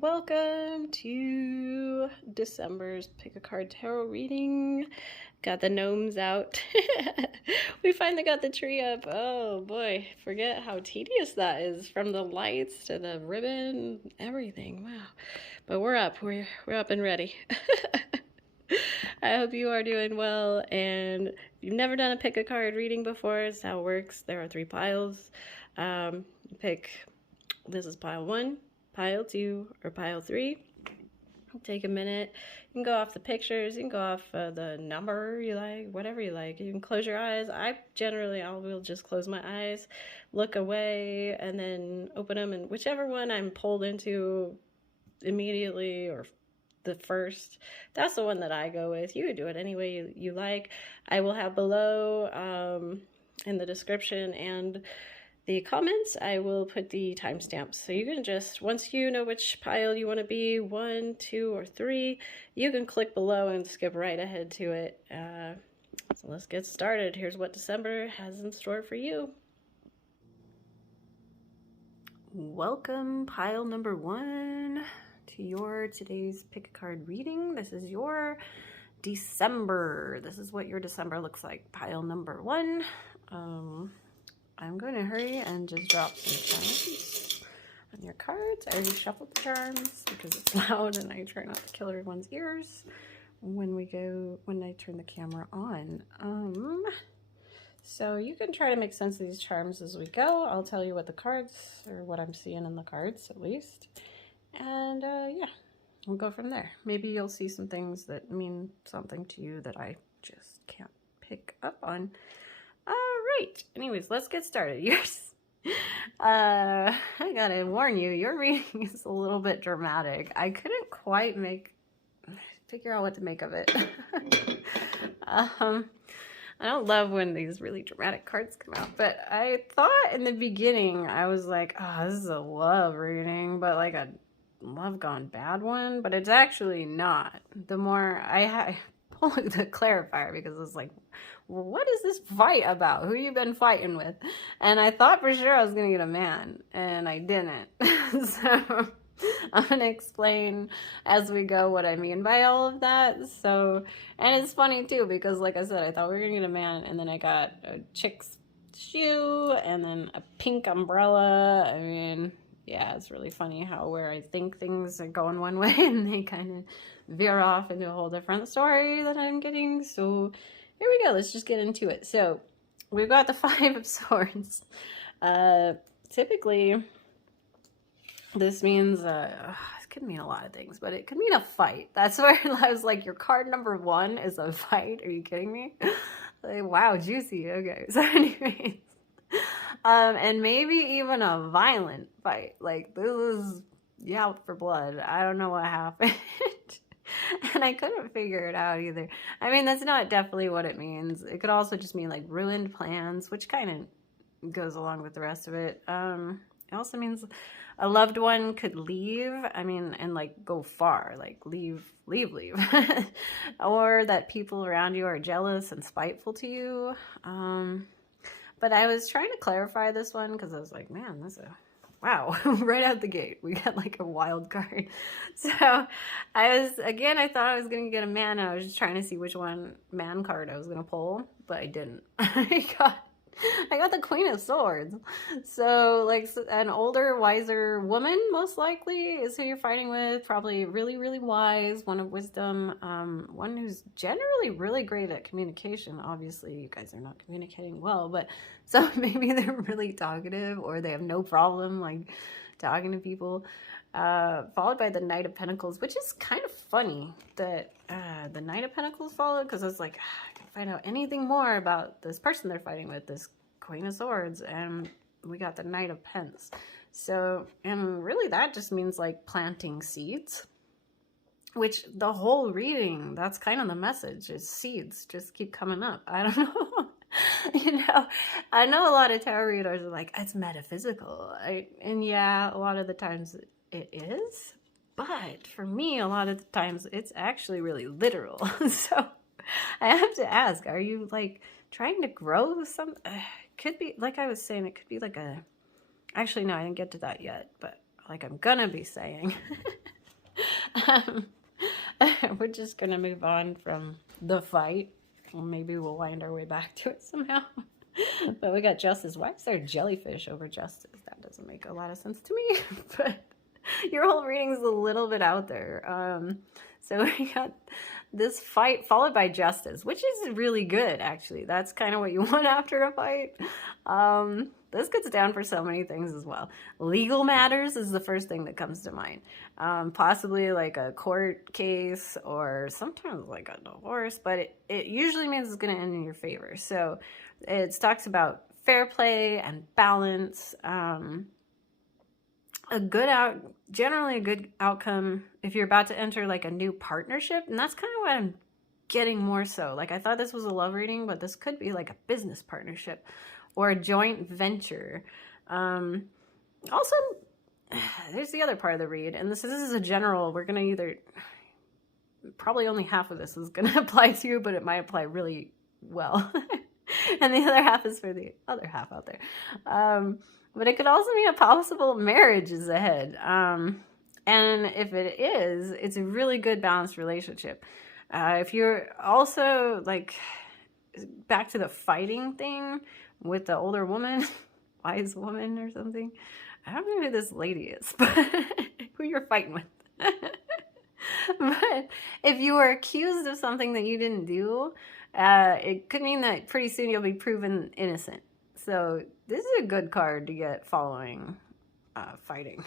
Welcome to December's Pick a Card Tarot reading. Got the gnomes out. We finally got the tree up. Oh boy, forget how tedious that is, from the lights to the ribbon, everything. Wow. But we're up. We're up and ready. I hope you are doing well, and if you've never done a pick a card reading before, this is how it works. There are 3 piles. This is pile 1, pile 2, or pile 3. Take a minute. You can go off the pictures, you can go off the number you like, whatever you like. You can close your eyes. I will just close my eyes, look away, and then open them, and whichever one I'm pulled into immediately or the first, that's the one that I go with. You can do it any way you like. I will have below in the description and the comments, I will put the timestamps. So you can just, once you know which pile you want to be, 1, 2, or 3, you can click below and skip right ahead to it. So let's get started. Here's what December has in store for you. Welcome, pile number 1, to your today's pick a card reading. This is your December. This is what your December looks like. Pile number 1. I'm going to hurry and just drop some charms on your cards. I already shuffled the charms because it's loud and I try not to kill everyone's ears when I turn the camera on. So you can try to make sense of these charms as we go. I'll tell you what the cards, or what I'm seeing in the cards at least. And yeah, we'll go from there. Maybe you'll see some things that mean something to you that I just can't pick up on. Right. Anyways, let's get started. Yours. I gotta warn you, your reading is a little bit dramatic. I couldn't quite figure out what to make of it. I don't love when these really dramatic cards come out, but I thought in the beginning, I was like, oh, this is a love reading, but like a love gone bad one, but it's actually not. The more I pulled the clarifier because it's like, what is this fight about? Who you been fighting with? And I thought for sure I was gonna get a man, and I didn't. So I'm gonna explain as we go what I mean by all of that. So, and it's funny too, because like I said, I thought we were gonna get a man, and then I got a chick's shoe and then a pink umbrella. I mean, yeah, it's really funny how where I think things are going one way and they kind of veer off into a whole different story that I'm getting. So here we go. Let's just get into it. So we've got the 5 of Swords. Typically, this means, it could mean a lot of things, but it could mean a fight. That's where I was like, your card number 1 is a fight. Are you kidding me? Like, wow, juicy. Okay. So anyways, and maybe even a violent fight. Like, this is, yeah, out for blood. I don't know what happened. And I couldn't figure it out either. I mean, that's not definitely what it means. It could also just mean like ruined plans, which kind of goes along with the rest of it. It also means a loved one could leave. I mean, and like go far, like leave. Or that people around you are jealous and spiteful to you. But I was trying to clarify this one because I was like, man, wow, right out the gate, we got like a wild card. So I thought I was going to get a man. I was just trying to see which man card I was going to pull, but I didn't. I got the Queen of Swords. So like an older, wiser woman, most likely, is who you're fighting with. Probably really, really wise, one of wisdom, one who's generally really great at communication. Obviously, you guys are not communicating well, but so maybe they're really talkative, or they have no problem like talking to people. Followed by the Knight of Pentacles, which is kind of funny that the Knight of Pentacles followed, because I was like, I can find out anything more about this person they're fighting with, this Queen of Swords, and we got the Knight of Pence. So, and really that just means like planting seeds, which the whole reading, that's kind of the message, is seeds just keep coming up. I don't know. You know, I know a lot of tarot readers are like, it's metaphysical. And yeah, a lot of the times it is, but for me, a lot of the times it's actually really literal. So I have to ask, are you like trying to grow some? Could be, like I was saying, it could be like actually, no, I didn't get to that yet, but like I'm gonna be saying, Um, we're just going to move on from the fight. Well, maybe we'll wind our way back to it somehow. But we got justice. Why is there jellyfish over justice? That doesn't make a lot of sense to me. But your whole reading's a little bit out there. So we got this fight followed by justice, which is really good, actually. That's kind of what you want after a fight. This gets down for so many things as well. Legal matters is the first thing that comes to mind. Possibly like a court case or sometimes like a divorce, but it usually means it's going to end in your favor. So it talks about fair play and balance. Generally a good outcome if you're about to enter like a new partnership. And that's kind of what I'm getting more so. Like I thought this was a love reading, but this could be like a business partnership or a joint venture. Also, there's the other part of the read, and this is a general. We're going to probably only half of this is going to apply to you, but it might apply really well. And the other half is for the other half out there. But it could also mean a possible marriage is ahead. And if it is, it's a really good balanced relationship. If you're also like back to the fighting thing with the older woman, wise woman or something. I don't know who this lady is, but who you're fighting with. But if you were accused of something that you didn't do, it could mean that pretty soon you'll be proven innocent. So this is a good card to get following fighting.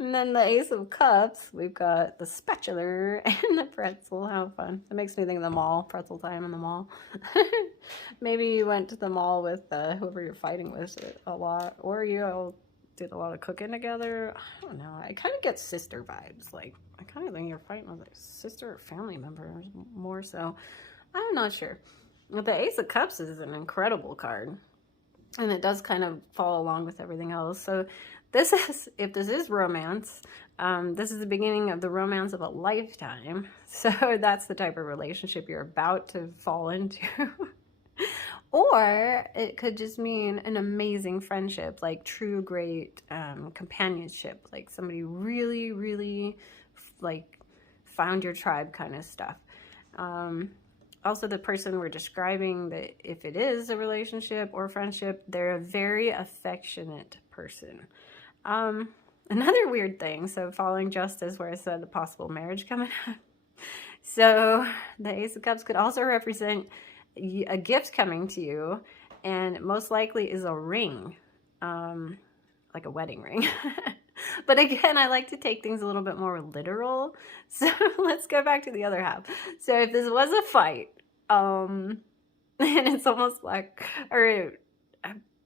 And then the Ace of Cups, we've got the spatula and the pretzel. How fun. It makes me think of the mall, pretzel time in the mall. Maybe you went to the mall with whoever you're fighting with a lot, or you all did a lot of cooking together. I don't know. I kind of get sister vibes. Like, I kind of think you're fighting with a sister or family member more so. I'm not sure. But the Ace of Cups is an incredible card. And it does kind of fall along with everything else. So if this is romance, this is the beginning of the romance of a lifetime. So that's the type of relationship you're about to fall into. Or it could just mean an amazing friendship, like true great companionship, like somebody really, really like found your tribe kind of stuff. Also, the person we're describing, that if it is a relationship or friendship, they're a very affectionate person. Another weird thing, so following justice, where I said the possible marriage coming up. So the Ace of Cups could also represent a gift coming to you, and most likely is a ring, like a wedding ring. But again, I like to take things a little bit more literal. So let's go back to the other half. So if this was a fight, and it's almost like, or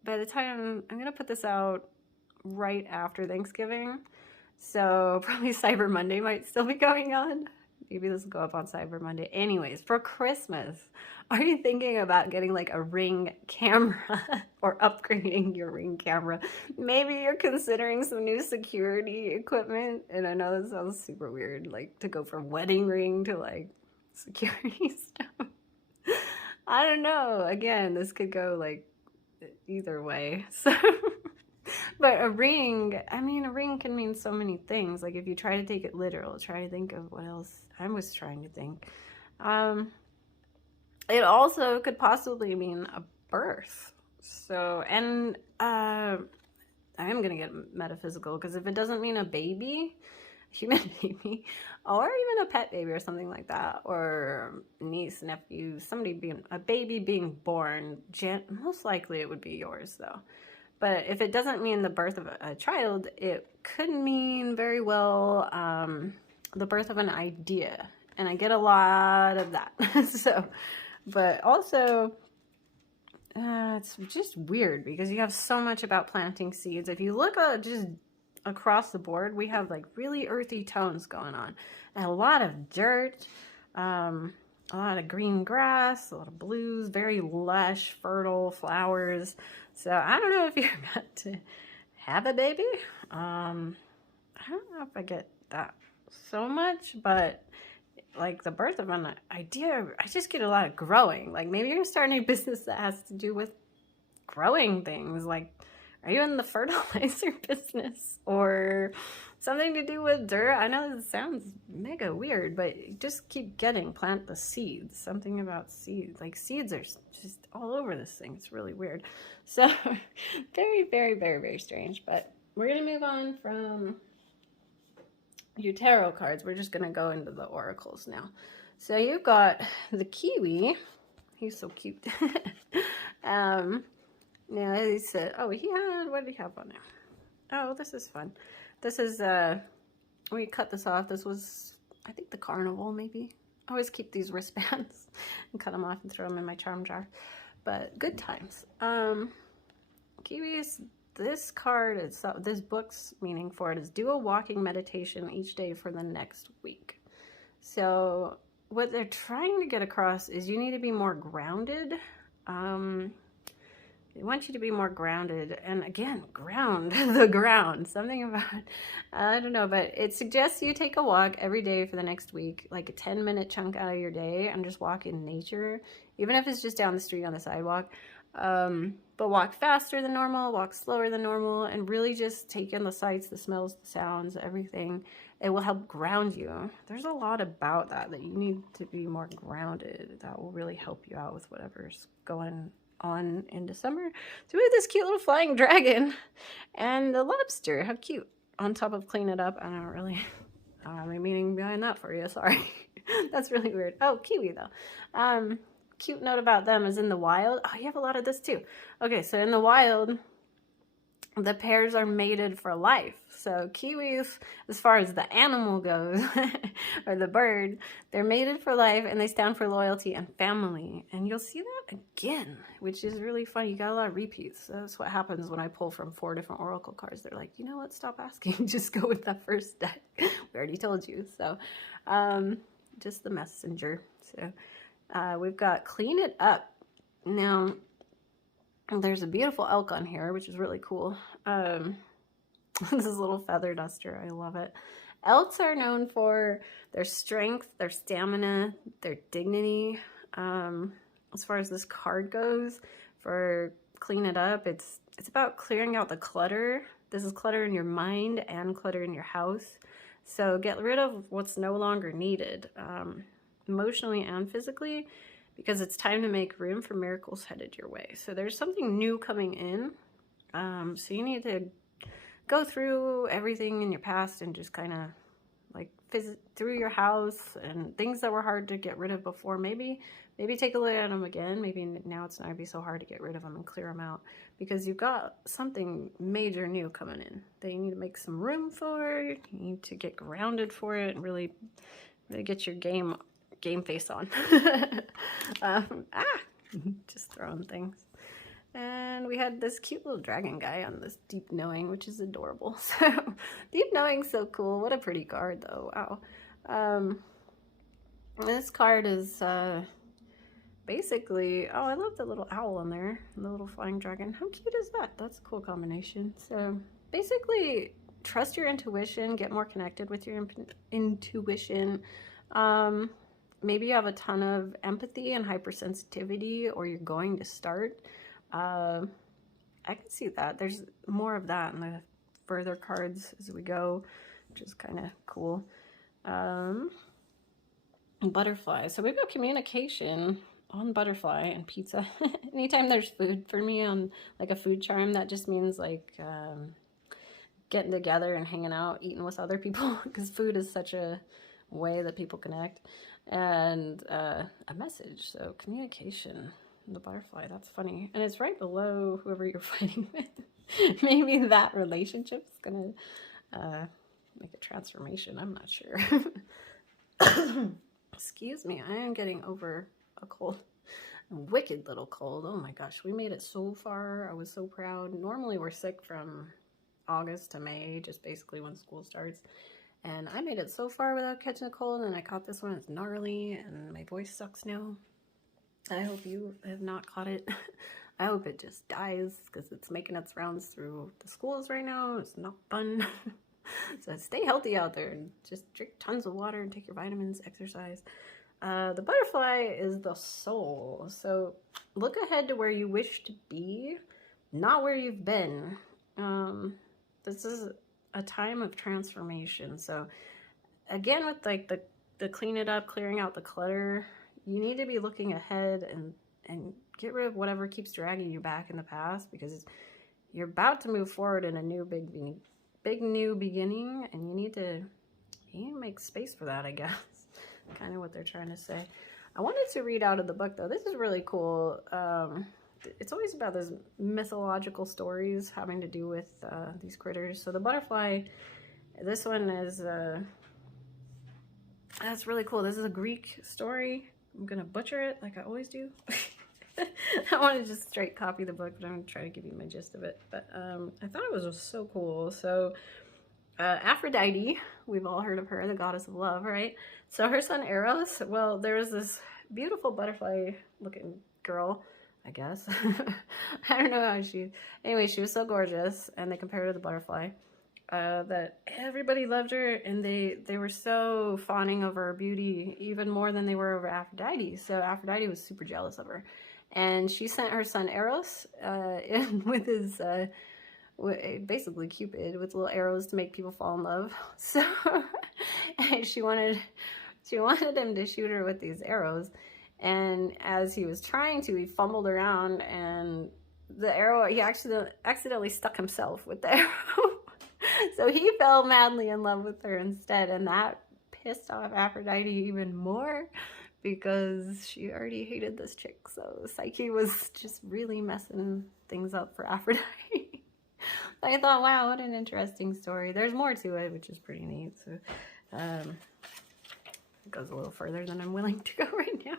by the time I'm going to put this out right after Thanksgiving. So probably Cyber Monday might still be going on. Maybe this will go up on Cyber Monday. Anyways, for Christmas, are you thinking about getting like a Ring camera or upgrading your Ring camera? Maybe you're considering some new security equipment. And I know that sounds super weird, like to go from wedding ring to like security stuff. I don't know. Again, this could go like either way. So, but a ring can mean so many things. Like if you try to take it literal, try to think of what else I was trying to think. It also could possibly mean a birth. So, and I am going to get metaphysical, because if it doesn't mean a baby, human baby, or even a pet baby or something like that, or niece, nephew, a baby being born, most likely it would be yours though. But if it doesn't mean the birth of a child, it could mean very well the birth of an idea. And I get a lot of that. So, but also, it's just weird because you have so much about planting seeds. If you look just across the board, we have like really earthy tones going on. And a lot of dirt, a lot of green grass, a lot of blues, very lush, fertile flowers. So I don't know if you're about to have a baby. I don't know if I get that so much, but like the birth of an idea, I just get a lot of growing. Like maybe you're starting a business that has to do with growing things. Like, are you in the fertilizer business or something to do with dirt. I know this sounds mega weird, but you just keep plant the seeds. Something about seeds. Like seeds are just all over this thing. It's really weird. So very, very, very, very strange. But we're going to move on from your tarot cards. We're just going to go into the oracles now. So you've got the kiwi. He's so cute. Yeah, he said, oh, he had, what did he have on there? Oh, this is fun. This is, we cut this off. This was, I think, the carnival, maybe. I always keep these wristbands and cut them off and throw them in my charm jar. But good times. Kiwis, this card, is, this book's meaning for it is do a walking meditation each day for the next week. So what they're trying to get across is you need to be more grounded. They want you to be more grounded, and again, ground the ground. Something about, I don't know, but it suggests you take a walk every day for the next week, like a 10-minute chunk out of your day, and just walk in nature, even if it's just down the street on the sidewalk. But walk faster than normal, walk slower than normal, and really just take in the sights, the smells, the sounds, everything. It will help ground you. There's a lot about that you need to be more grounded. That will really help you out with whatever's going on in December. So we have this cute little flying dragon and the lobster. How cute. On top of clean it up. I don't have any meaning behind that for you. Sorry. That's really weird. Oh, kiwi though. Cute note about them is in the wild. Oh, you have a lot of this too. Okay, so in the wild, the pairs are mated for life. So kiwis, as far as the animal goes, or the bird, they're mated for life, and they stand for loyalty and family. And you'll see that again, which is really funny. You got a lot of repeats. That's what happens when I pull from 4 different oracle cards. They're like, you know what? Stop asking. Just go with that first deck. We already told you. So just the messenger. So we've got clean it up. Now, there's a beautiful elk on here, which is really cool. This little feather duster. I love it. Elks are known for their strength, their stamina, their dignity. As far as this card goes, for clean it up, it's about clearing out the clutter. This is clutter in your mind and clutter in your house. So get rid of what's no longer needed, emotionally and physically, because it's time to make room for miracles headed your way. So there's something new coming in. So you need to go through everything in your past and just kind of like visit through your house and things that were hard to get rid of before. Maybe take a look at them again. Maybe now it's not going to be so hard to get rid of them and clear them out, because you've got something major new coming in that you need to make some room for. You need to get grounded for it and really get your game face on. Just throwing things. And we had this cute little dragon guy on this deep knowing, which is adorable. So deep knowing's so cool. What a pretty card though. Wow. This card is basically, oh, I love the little owl on there and the little flying dragon. How cute is that? That's a cool combination. So basically, trust your intuition, get more connected with your intuition. Maybe you have a ton of empathy and hypersensitivity, or you're going to start. I can see that. There's more of that in the further cards as we go, which is kind of cool. Butterfly. So we've got communication on butterfly and pizza. Anytime there's food for me on like a food charm, that just means like getting together and hanging out, eating with other people, because food is such a way that people connect. And a message. So communication. The butterfly, that's funny. And it's right below whoever you're fighting with. Maybe that relationship's gonna make a transformation. I'm not sure. Excuse me, I am getting over a cold. A wicked little cold. Oh my gosh, we made it so far. I was so proud. Normally we're sick from August to May, just basically when school starts. And I made it so far without catching a cold, and I caught this one. It's gnarly, and my voice sucks now. I hope you have not caught it. I hope it just dies, because it's making its rounds through the schools right now. It's not fun. So stay healthy out there, and just drink tons of water and take your vitamins, exercise. The butterfly is the soul. So look ahead to where you wish to be, not where you've been. This is a time of transformation. So again, with like the clean it up, clearing out the clutter, you need to be looking ahead and get rid of whatever keeps dragging you back in the past, because you're about to move forward in a new big new beginning, and you need to make space for that, I guess. Kind of what they're trying to say. I wanted to read out of the book, though. This is really cool. It's always about those mythological stories having to do with these critters. So the butterfly, this one is, that's really cool. This is a Greek story. I'm going to butcher it like I always do. I want to just straight copy the book, but I'm going to try to give you my gist of it. But I thought it was just so cool. So Aphrodite, we've all heard of her, the goddess of love, right? So her son Eros, well, there was this beautiful butterfly looking girl, I guess. I don't know how anyway, she was so gorgeous, and they compared her to the butterfly, that everybody loved her, and they were so fawning over her beauty, even more than they were over Aphrodite. So Aphrodite was super jealous of her, and she sent her son Eros in with his basically Cupid, with little arrows to make people fall in love. So she wanted him to shoot her with these arrows, and as he was trying to, he fumbled around, and the arrow, he accidentally stuck himself with the arrow. So he fell madly in love with her instead, and that pissed off Aphrodite even more, because she already hated this chick. So Psyche was just really messing things up for Aphrodite. I thought, wow, what an interesting story. There's more to it, which is pretty neat. So it goes a little further than I'm willing to go right now.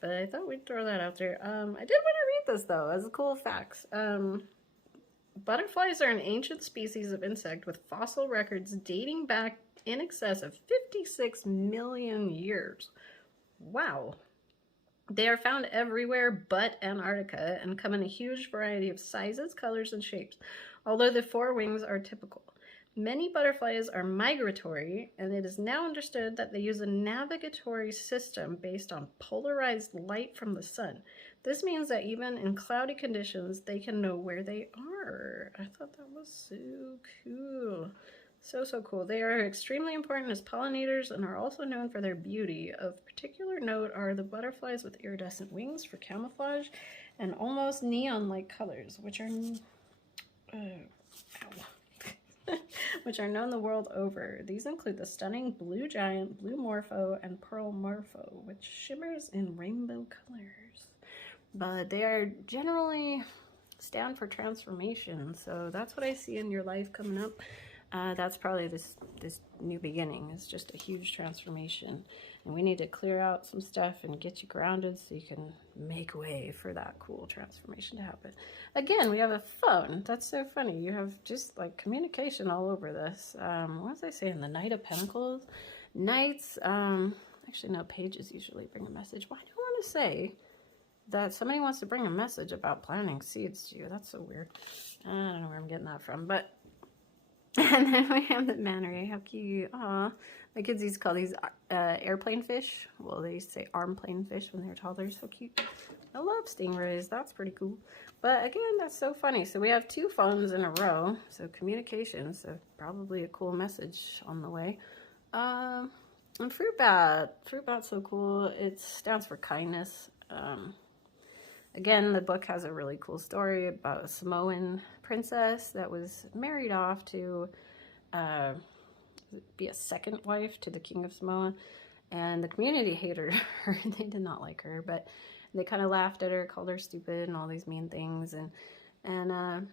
But I thought we'd throw that out there. I did want to read this, though, as a cool fact. Butterflies are an ancient species of insect with fossil records dating back in excess of 56 million years. Wow. They are found everywhere but Antarctica and come in a huge variety of sizes, colors, and shapes, although the four wings are typical. Many butterflies are migratory, and it is now understood that they use a navigatory system based on polarized light from the sun. This means that even in cloudy conditions, they can know where they are. I thought that was so cool. So cool. They are extremely important as pollinators and are also known for their beauty. Of particular note are the butterflies with iridescent wings for camouflage and almost neon-like colors, which are which are known the world over. These include the stunning blue giant, blue morpho, and pearl morpho, which shimmers in rainbow colors. But they are generally stand for transformation, so that's what I see in your life coming up. That's probably this new beginning. It's just a huge transformation, and we need to clear out some stuff and get you grounded so you can make way for that cool transformation to happen. Again, we have a phone. That's so funny. You have just like communication all over this. What was I saying? The Knight of Pentacles, Knights. Actually, no, pages usually bring a message. Why do I want to say that somebody wants to bring a message about planting seeds to you? That's so weird. I don't know where I'm getting that from, but. And then we have the manta ray. How cute. Aw. My kids used to call these airplane fish. Well, they used to say arm plane fish when they were toddlers. So cute. I love stingrays. That's pretty cool. But again, that's so funny. So we have two phones in a row. So communication. So probably a cool message on the way. And fruit bat. Fruit bat's so cool. It stands for kindness. Again, the book has a really cool story about a Samoan princess that was married off to be a second wife to the king of Samoa, and the community hated her. They did not like her, but they kind of laughed at her, called her stupid and all these mean things. And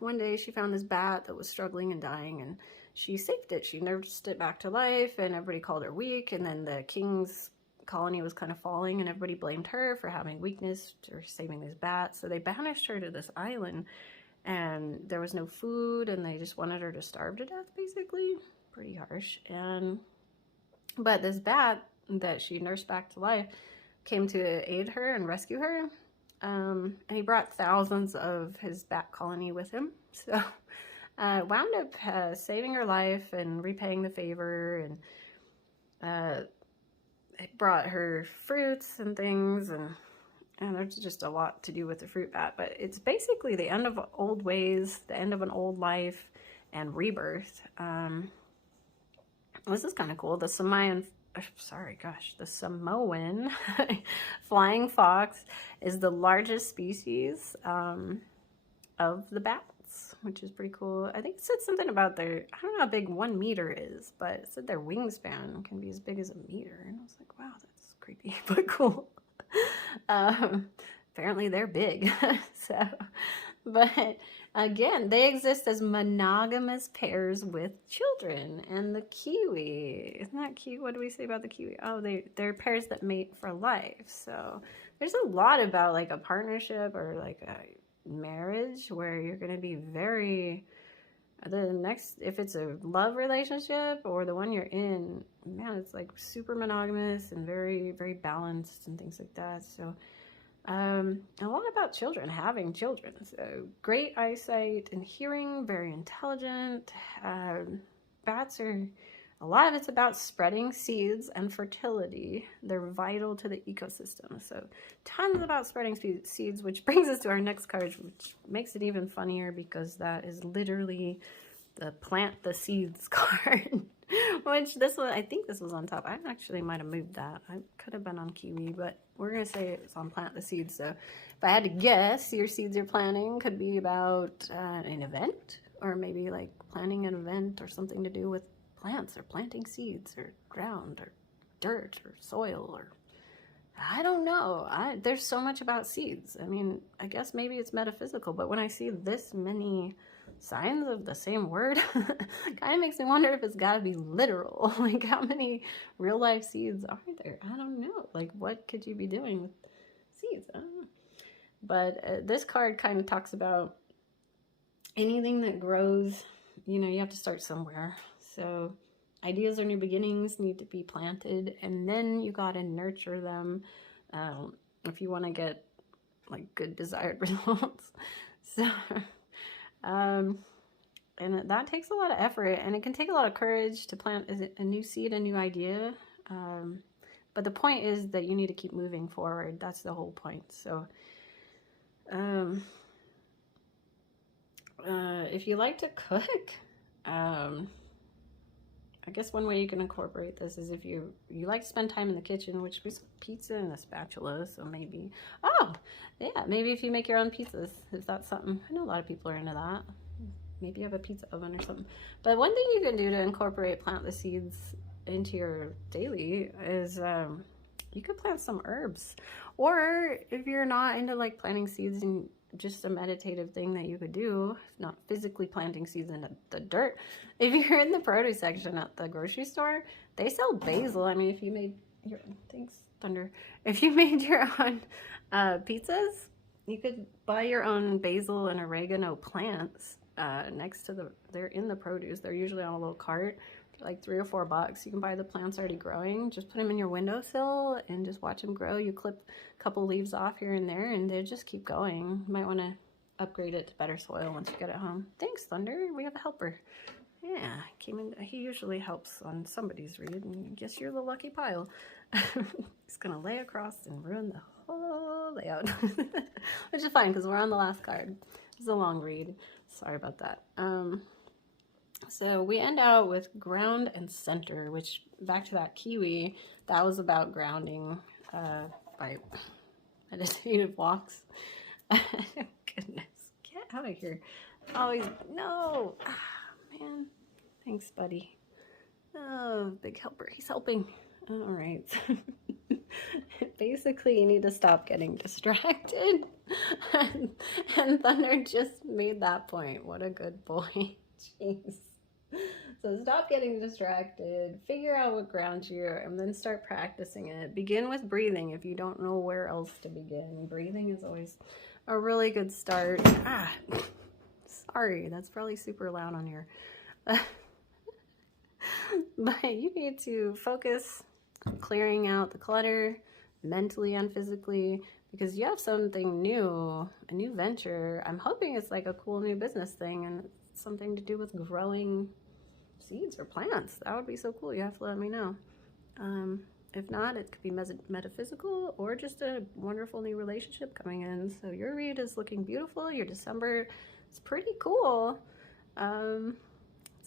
one day she found this bat that was struggling and dying, and she saved it. She nursed it back to life, and everybody called her weak. And then the king's colony was kind of falling, and everybody blamed her for having weakness or saving this bat. So they banished her to this island, and there was no food, and they just wanted her to starve to death, basically. Pretty harsh. But this bat that she nursed back to life came to aid her and rescue her, and he brought thousands of his bat colony with him. So wound up saving her life and repaying the favor, and it brought her fruits and things, and there's just a lot to do with the fruit bat. But it's basically the end of old ways, the end of an old life, and rebirth. This is kind of cool. The Samoan flying fox is the largest species of the bats, which is pretty cool. I think it said something about I don't know how big 1 meter is, but it said their wingspan can be as big as 1 meter. And I was like, wow, that's creepy, but cool. Apparently they're big. So, but again, they exist as monogamous pairs with children. And the kiwi, isn't that cute? What do we say about the kiwi? Oh, they're pairs that mate for life. So there's a lot about like a partnership or like a marriage where you're going to be if it's a love relationship or the one you're in, man, it's like super monogamous and very, very balanced and things like that. So a lot about children, having children. So great eyesight and hearing, very intelligent. Bats a lot of it's about spreading seeds and fertility. They're vital to the ecosystem. So tons about spreading seeds, which brings us to our next card, which makes it even funnier because that is literally the plant the seeds card. Which I think this was on top. I actually might have moved that. I could have been on kiwi, but we're going to say it's on plant the seeds. So if I had to guess, your seeds you're planting could be about an event, or maybe like planning an event or something to do with plants or planting seeds or ground or dirt or soil, or I don't know. There's so much about seeds. I mean, I guess maybe it's metaphysical, but when I see this many signs of the same word, kind of makes me wonder if it's got to be literal. Like, how many real life seeds are there? I don't know. Like, what could you be doing with seeds? I don't know. But this card kind of talks about anything that grows. You know, you have to start somewhere. So ideas or new beginnings need to be planted, and then you got to nurture them if you want to get like good desired results. So and that takes a lot of effort, and it can take a lot of courage to plant a new seed, a new idea. But the point is that you need to keep moving forward. That's the whole point. So if you like to cook, I guess one way you can incorporate this is if you like to spend time in the kitchen, which we saw pizza and a spatula, so maybe, maybe if you make your own pizzas, if that's something. I know a lot of people are into that. Maybe you have a pizza oven or something. But one thing you can do to incorporate plant the seeds into your daily is you could plant some herbs. Or if you're not into like planting seeds and just a meditative thing that you could do, not physically planting seeds in the dirt. If you're in the produce section at the grocery store, they sell basil. I mean, if you made your own, thanks, Thunder. If you made your own pizzas, you could buy your own basil and oregano plants next to they're in the produce. They're usually on a little cart, like $3 or $4. You can buy the plants already growing. Just put them in your windowsill and just watch them grow. You clip a couple leaves off here and there, and they just keep going. You might want to upgrade it to better soil once you get it home. Thanks, Thunder. We have a helper. Yeah, he usually helps on somebody's read, and I guess you're the lucky pile. He's gonna lay across and ruin the whole layout, which is fine because we're on the last card. It's a long read. Sorry about that. So we end out with ground and center, which, back to that kiwi, that was about grounding by meditative walks. Goodness, get out of here. Always, no. Man, thanks, buddy. Oh, big helper. He's helping. All right. Basically, you need to stop getting distracted. And Thunder just made that point. What a good boy. Jeez. So stop getting distracted, figure out what grounds you, and then start practicing it. Begin with breathing if you don't know where else to begin. Breathing is always a really good start. Sorry, that's probably super loud on here. But you need to focus on clearing out the clutter mentally and physically, because you have something new, a new venture. I'm hoping it's like a cool new business thing, and it's something to do with growing seeds or plants. That would be so cool. You have to let me know. If not, it could be metaphysical or just a wonderful new relationship coming in. So your read is looking beautiful. Your December is pretty cool.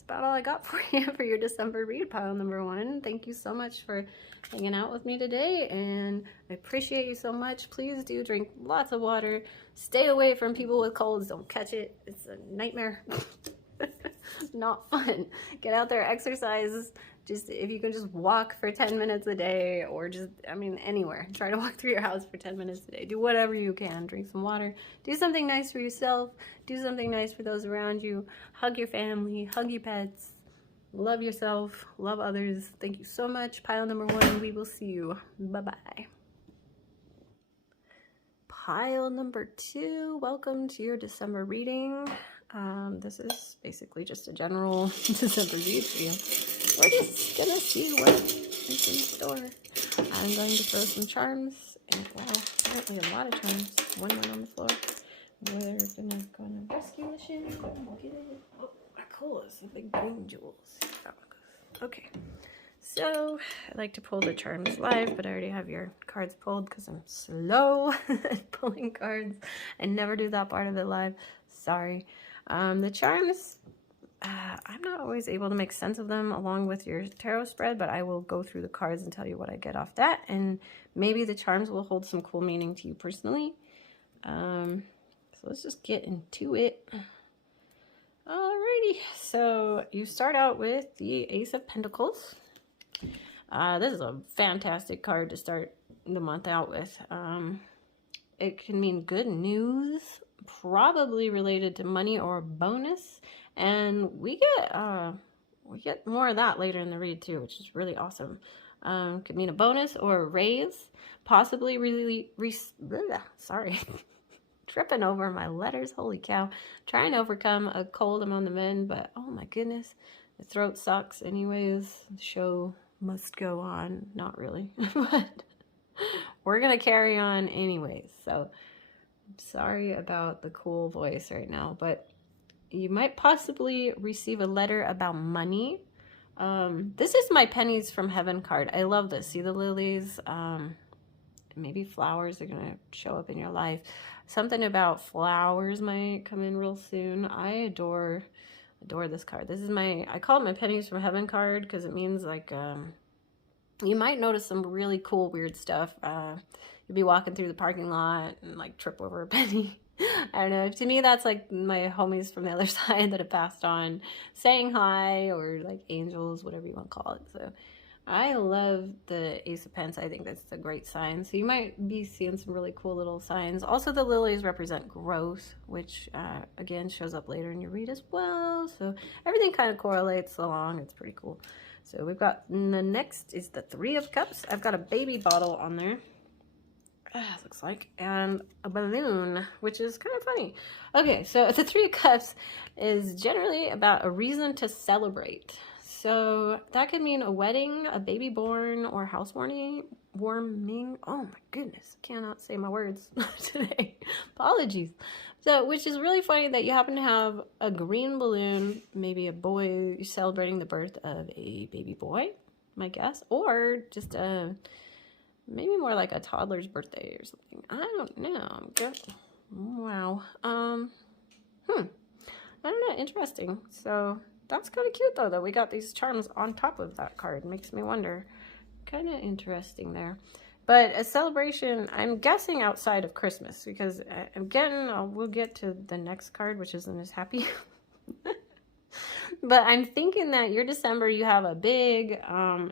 about all I got for you for your December read, pile number 1. Thank you so much for hanging out with me today, and I appreciate you so much. Please do drink lots of water. Stay away from people with colds. Don't catch it. It's a nightmare. Not fun. Get out there, exercise. Just if you can just walk for 10 minutes a day, or just, I mean, anywhere. Try to walk through your house for 10 minutes a day. Do whatever you can. Drink some water. Do something nice for yourself. Do something nice for those around you. Hug your family. Hug your pets. Love yourself. Love others. Thank you so much. Pile number 1. We will see you. Bye-bye. Pile number 2. Welcome to your December reading. This is basically just a general December read for you. We're just gonna see what is in store. I'm going to throw some charms, and wow, apparently a lot of charms. One went on the floor. We're gonna go on a rescue mission. Get it. Oh, cool! It's a big green jewels. Okay, so I like to pull the charms live, but I already have your cards pulled because I'm slow at pulling cards. I never do that part of it live. Sorry. The charms, I'm not always able to make sense of them along with your tarot spread, but I will go through the cards and tell you what I get off that, and maybe the charms will hold some cool meaning to you personally. So let's just get into it. Alrighty, so you start out with the Ace of Pentacles. This is a fantastic card to start the month out with. It can mean good news, probably related to money or bonus, and we get more of that later in the read too, which is really awesome. Could mean a bonus or a raise, possibly sorry, tripping over my letters, holy cow. Trying to overcome a cold. I'm on the mend, but oh my goodness, the throat sucks anyways. The show must go on. Not really, but we're gonna carry on anyways. So sorry about the cool voice right now, but you might possibly receive a letter about money. This is my pennies from heaven card. I love this. See the lilies? Maybe flowers are gonna show up in your life. Something about flowers might come in real soon. I adore this card. This is I call it my pennies from heaven card because it means like you might notice some really cool weird stuff. You'll be walking through the parking lot and like trip over a penny. I don't know. To me, that's like my homies from the other side that have passed on saying hi, or like angels, whatever you want to call it. So I love the Ace of Pence. I think that's a great sign. So you might be seeing some really cool little signs. Also, the lilies represent growth, which again shows up later in your read as well. So everything kind of correlates along. It's pretty cool. So we've got, the next is the 3 of Cups. I've got a baby bottle on there. Looks like, and a balloon, which is kind of funny. Okay, so the 3 of Cups is generally about a reason to celebrate. So that could mean a wedding, a baby born, or housewarming. Oh my goodness, I cannot say my words today. Apologies. So, which is really funny that you happen to have a green balloon, maybe a boy celebrating the birth of a baby boy, my guess, or just maybe more like a toddler's birthday or something. I don't know. Wow. I don't know. Interesting. So that's kind of cute though that we got these charms on top of that card. Makes me wonder. Kind of interesting there. But a celebration, I'm guessing outside of Christmas, because again, we'll get to the next card, which isn't as happy. But I'm thinking that your December, you have a big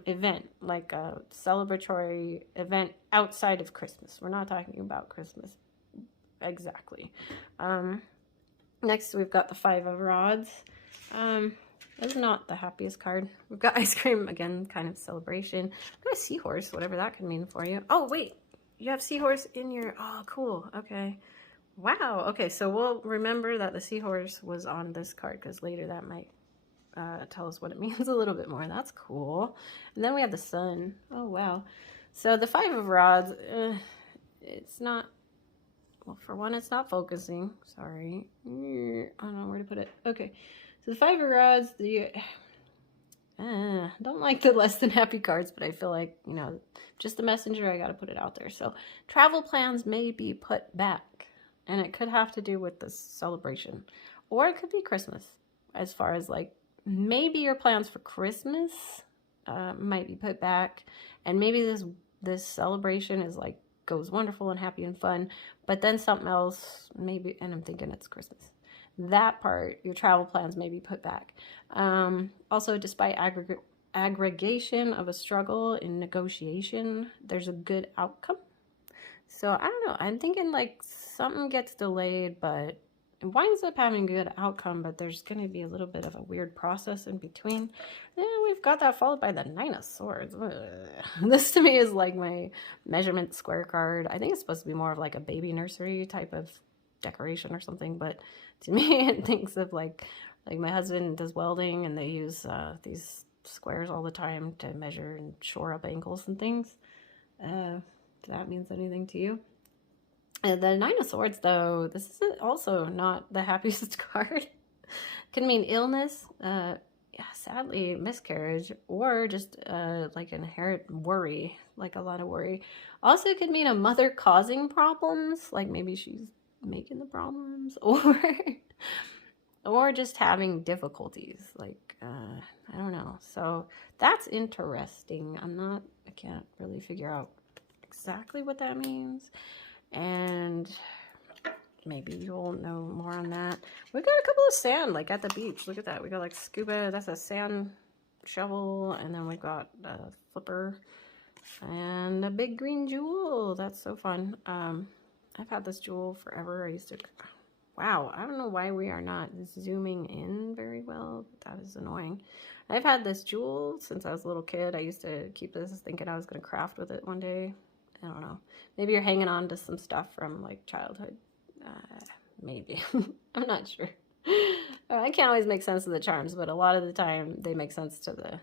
event, like a celebratory event outside of Christmas. We're not talking about Christmas exactly. Next, we've got the 5 of Rods. That's not the happiest card. We've got ice cream, again, kind of celebration. I've got a seahorse, whatever that could mean for you. Oh, wait, you have seahorse in your, oh, cool, okay. Wow, okay, so we'll remember that the seahorse was on this card, because later that might tell us what it means a little bit more. That's cool. And then we have the sun. Oh, wow. So the 5 of Rods, it's not, well, for one, it's not focusing. Sorry. I don't know where to put it. Okay. So the 5 of Rods, don't like the less than happy cards, but I feel like, you know, just the messenger, I got to put it out there. So travel plans may be put back, and it could have to do with this celebration, or it could be Christmas, as far as like maybe your plans for Christmas might be put back, and maybe this celebration is like goes wonderful and happy and fun, but then something else maybe, and I'm thinking it's Christmas. That part, your travel plans may be put back. Also, despite aggregation of a struggle in negotiation, there's a good outcome. So I don't know. I'm thinking like something gets delayed, but it winds up having a good outcome, but there's going to be a little bit of a weird process in between. And we've got that followed by the Nine of Swords. Ugh. This to me is like my measurement square card. I think it's supposed to be more of like a baby nursery type of decoration or something, but to me it thinks of like my husband does welding, and they use these squares all the time to measure and shore up ankles and things. If that means anything to you. The Nine of Swords, though, this is also not the happiest card. Can mean illness, sadly miscarriage, or just like inherent worry, like a lot of worry. Also could mean a mother causing problems, like maybe she's making the problems, or just having difficulties, like I don't know. So that's interesting. I can't really figure out exactly what that means. And maybe you'll know more on that. We got a couple of sand, like at the beach. Look at that. We got like scuba. That's a sand shovel. And then we got a flipper and a big green jewel. That's so fun. I've had this jewel forever. I used to... Wow, I don't know why we are not zooming in very well. That is annoying. I've had this jewel since I was a little kid. I used to keep this thinking I was going to craft with it one day. I don't know. Maybe you're hanging on to some stuff from like childhood. Maybe. I'm not sure. I can't always make sense of the charms, but a lot of the time they make sense to the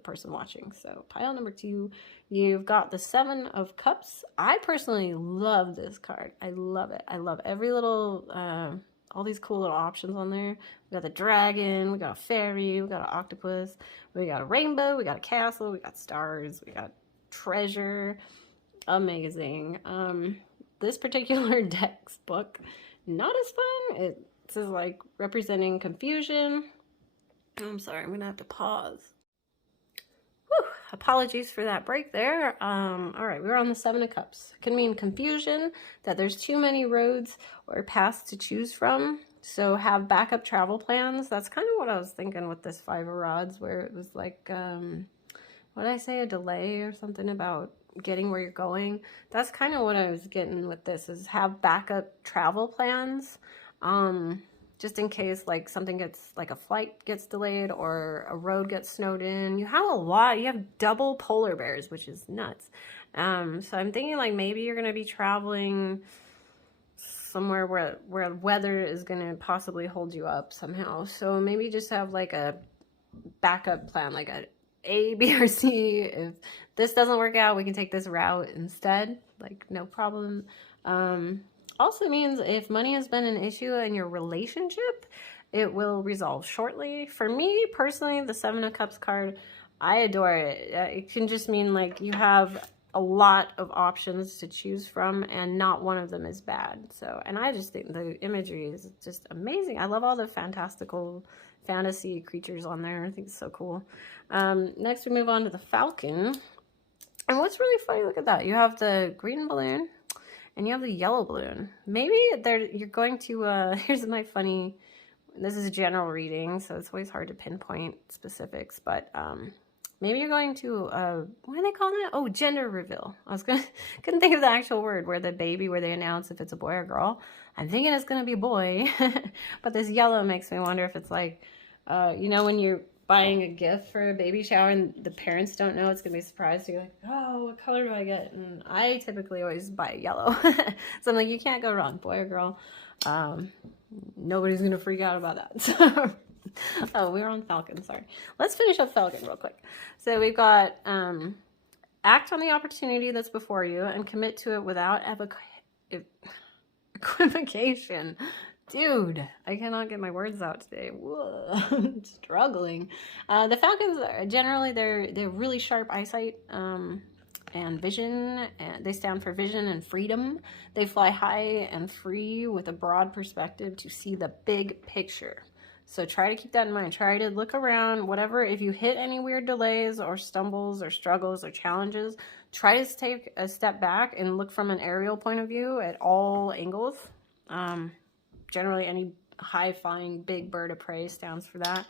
person watching. So pile number 2, you've got the 7 of Cups. I personally love this card. I love it. I love every little, all these cool little options on there. We got the dragon, we got a fairy, we got an octopus, we got a rainbow, we got a castle, we got stars, we got treasure. Amazing. This particular deck's book, not as fun. It says like representing confusion. I'm sorry, I'm gonna have to pause. Whew, apologies for that break there. All right, we're on the 7 of Cups. Can mean confusion, that there's too many roads or paths to choose from. So have backup travel plans. That's kind of what I was thinking with this 5 of Rods, where it was like, what did I say, a delay or something about getting where you're going. That's kind of what I was getting with this, is have backup travel plans, just in case like something gets, like a flight gets delayed or a road gets snowed in. You have double polar bears, which is nuts. So I'm thinking like maybe you're going to be traveling somewhere where weather is going to possibly hold you up somehow. So maybe just have like a backup plan, like A, B, or C. If this doesn't work out, we can take this route instead, like no problem. Also means if money has been an issue in your relationship, it will resolve shortly. For me personally, the 7 of Cups card, I adore it. It can just mean like you have a lot of options to choose from and not one of them is bad. So, and I just think the imagery is just amazing. I love all the fantastical fantasy creatures on there. I think it's so cool. Next we move on to the Falcon. And what's really funny, look at that. You have the green balloon and you have the yellow balloon. Maybe you're going to, here's my funny, this is a general reading, so it's always hard to pinpoint specifics, but maybe you're going to, what do they call that? Oh, gender reveal. Couldn't think of the actual word, where they announce if it's a boy or girl. I'm thinking it's going to be a boy, but this yellow makes me wonder if it's like, you know, when you're buying a gift for a baby shower and the parents don't know, it's going to be a surprise. So you're like, oh, what color do I get? And I typically always buy yellow. So I'm like, you can't go wrong, boy or girl. Nobody's going to freak out about that. So, oh, we were on Falcon, sorry. Let's finish up Falcon real quick. So we've got act on the opportunity that's before you and commit to it without equivocation. Dude, I cannot get my words out today. Whoa, I'm struggling. The Falcons are generally, they're really sharp eyesight and vision. And they stand for vision and freedom. They fly high and free with a broad perspective to see the big picture. So try to keep that in mind. Try to look around, whatever. If you hit any weird delays or stumbles or struggles or challenges, try to take a step back and look from an aerial point of view at all angles. Generally, any high-flying big bird of prey stands for that.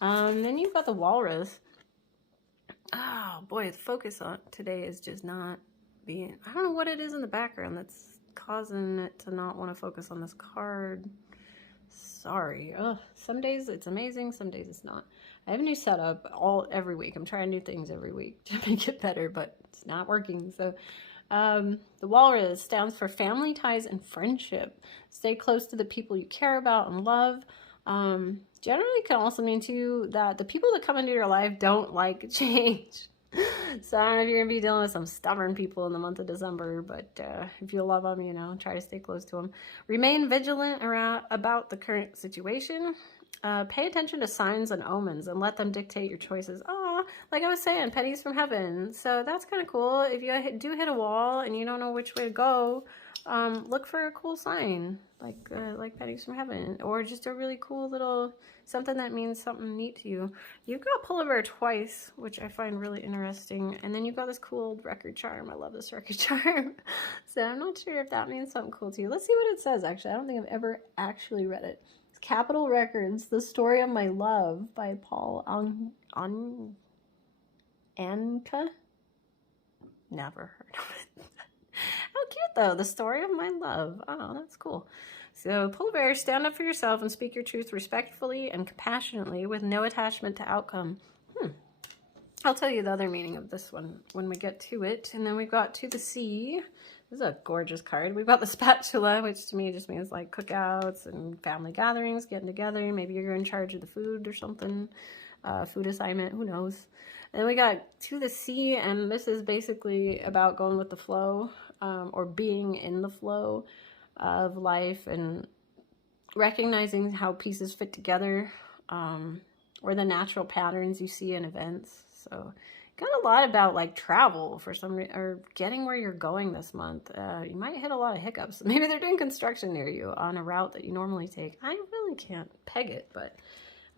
Then you've got the walrus. Oh boy, the focus on today is just not being, I don't know what it is in the background that's causing it to not want to focus on this card. Sorry. Ugh. Some days it's amazing, some days it's not. I have a new setup every week. I'm trying new things every week to make it better, but it's not working. So the walrus stands for family ties and friendship. Stay close to the people you care about and love. Generally can also mean too that the people that come into your life don't like change. So I don't know if you're gonna be dealing with some stubborn people in the month of December, but if you love them, you know, try to stay close to them. Remain vigilant about the current situation. Pay attention to signs and omens and let them dictate your choices. Oh, like I was saying, pennies from heaven. So that's kind of cool. If you do hit a wall and you don't know which way to go, look for a cool sign, like pennies from heaven, or just a really cool little something that means something neat to you. You've got polar bear twice, which I find really interesting, and then you've got this cool old record charm. I love this record charm. So I'm not sure if that means something cool to you. Let's see what it says. Actually, I don't think I've ever actually read it. It's Capitol Records, The Story of My Love by Paul Anka. Never heard of it. How cute though, The Story of My Love. Oh, that's cool. So polar bear, stand up for yourself and speak your truth respectfully and compassionately with no attachment to outcome. I'll tell you the other meaning of this one when we get to it. And then we've got To the Sea. This is a gorgeous card. We've got the spatula, which to me just means like cookouts and family gatherings, getting together. Maybe you're in charge of the food or something. Food assignment, who knows. And then we got To the Sea, and this is basically about going with the flow, or being in the flow of life and recognizing how pieces fit together, or the natural patterns you see in events. So got a lot about like travel for some reason, or getting where you're going this month. You might hit a lot of hiccups. Maybe they're doing construction near you on a route that you normally take. I really can't peg it, but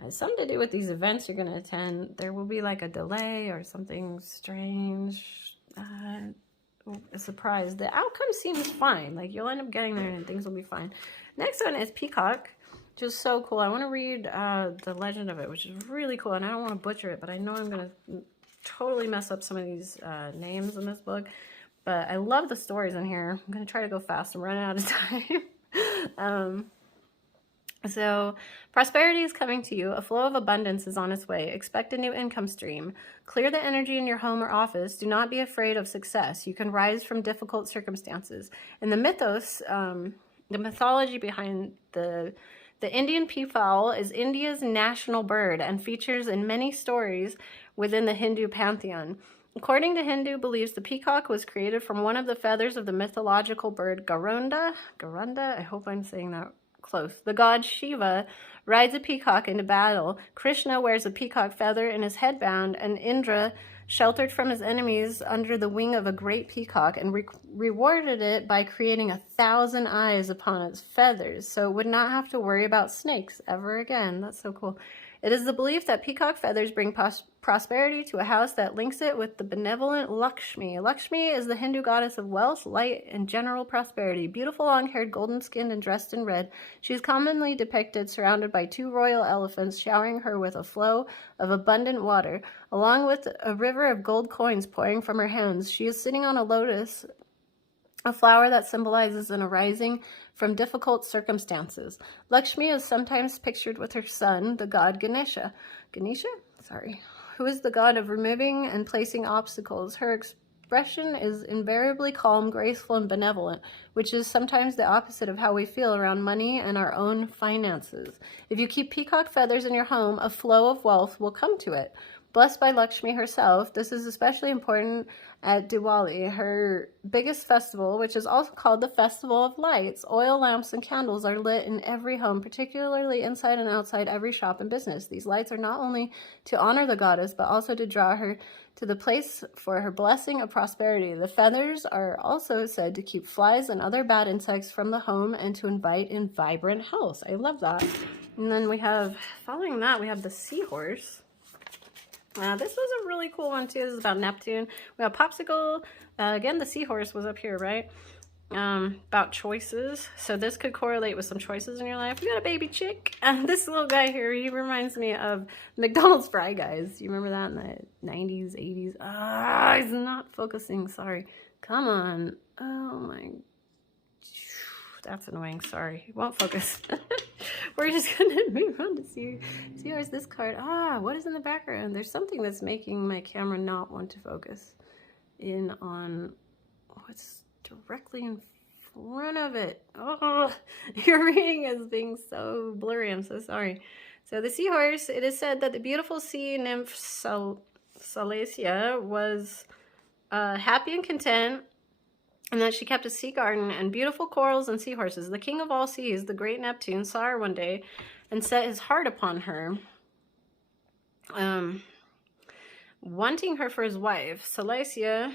something to do with these events you're going to attend. There will be like a delay or something strange, a surprise. The outcome seems fine. Like you'll end up getting there and things will be fine. Next one is Peacock, which is so cool. I want to read the legend of it, which is really cool, and I don't want to butcher it, but I know I'm going to totally mess up some of these names in this book. But I love the stories in here. I'm going to try to go fast. I'm running out of time. So, prosperity is coming to you. A flow of abundance is on its way. Expect a new income stream. Clear the energy in your home or office. Do not be afraid of success. You can rise from difficult circumstances. In the mythos, the mythology behind the Indian peafowl is India's national bird and features in many stories within the Hindu pantheon. According to Hindu beliefs, the peacock was created from one of the feathers of the mythological bird Garuda. I hope I'm saying that close. The god Shiva rides a peacock into battle. Krishna wears a peacock feather in his headband, and Indra sheltered from his enemies under the wing of a great peacock and rewarded it by creating 1,000 eyes upon its feathers, so it would not have to worry about snakes ever again. That's so cool. It is the belief that peacock feathers bring prosperity to a house that links it with the benevolent Lakshmi. Lakshmi is the Hindu goddess of wealth, light, and general prosperity. Beautiful, long-haired, golden-skinned, and dressed in red, she is commonly depicted surrounded by 2 royal elephants, showering her with a flow of abundant water. Along with a river of gold coins pouring from her hands, she is sitting on a lotus, a flower that symbolizes an arising from difficult circumstances. Lakshmi is sometimes pictured with her son, the god Ganesha. Who is the god of removing and placing obstacles. Her expression is invariably calm, graceful, and benevolent, which is sometimes the opposite of how we feel around money and our own finances. If you keep peacock feathers in your home, a flow of wealth will come to it. Blessed by Lakshmi herself, this is especially important at Diwali, her biggest festival, which is also called the Festival of Lights. Oil lamps and candles are lit in every home, particularly inside and outside every shop and business. These lights are not only to honor the goddess, but also to draw her to the place for her blessing of prosperity. The feathers are also said to keep flies and other bad insects from the home and to invite in vibrant health. I love that. And then we have, following that, we have the Seahorse. This was a really cool one too. This is about Neptune. We have Popsicle. Again, the Seahorse was up here, right? About choices. So this could correlate with some choices in your life. We got a baby chick. This little guy here, he reminds me of McDonald's Fry Guys. You remember that in the 90s, 80s? Ah, he's not focusing. Sorry. Come on. Oh my. That's annoying. Sorry. He won't focus. We're just going to move on to see where's this card. Ah, what is in the background? There's something that's making my camera not want to focus in on what's directly in front of it. Oh, your reading is being so blurry. I'm so sorry. So the Seahorse, it is said that the beautiful sea nymph Salacia was happy and content, and that she kept a sea garden and beautiful corals and seahorses. The king of all seas, the great Neptune, saw her one day and set his heart upon her, wanting her for his wife. Salacia,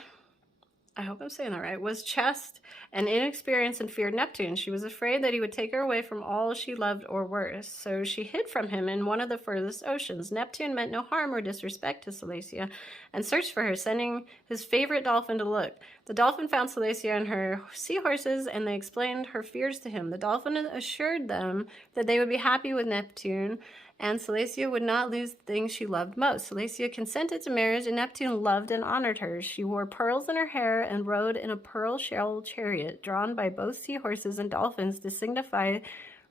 I hope I'm saying that right, was chaste and inexperienced and feared Neptune. She was afraid that he would take her away from all she loved or worse. So she hid from him in one of the furthest oceans. Neptune meant no harm or disrespect to Salacia and searched for her, sending his favorite dolphin to look. The dolphin found Salacia and her seahorses, and they explained her fears to him. The dolphin assured them that they would be happy with Neptune, and Salacia would not lose the things she loved most. Salacia consented to marriage, and Neptune loved and honored her. She wore pearls in her hair and rode in a pearl shell chariot drawn by both seahorses and dolphins to signify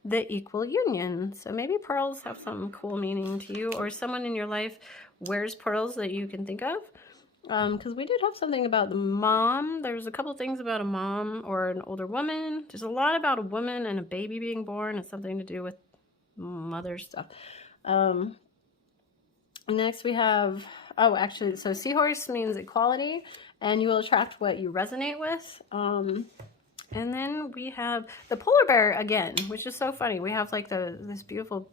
the equal union. So maybe pearls have some cool meaning to you, or someone in your life wears pearls that you can think of. Because we did have something about the mom. There's a couple things about a mom or an older woman. There's a lot about a woman and a baby being born. It's something to do with mother stuff. Next we have, oh, actually, so Seahorse means equality, and you will attract what you resonate with. And then we have the polar bear again, which is so funny. We have like this beautiful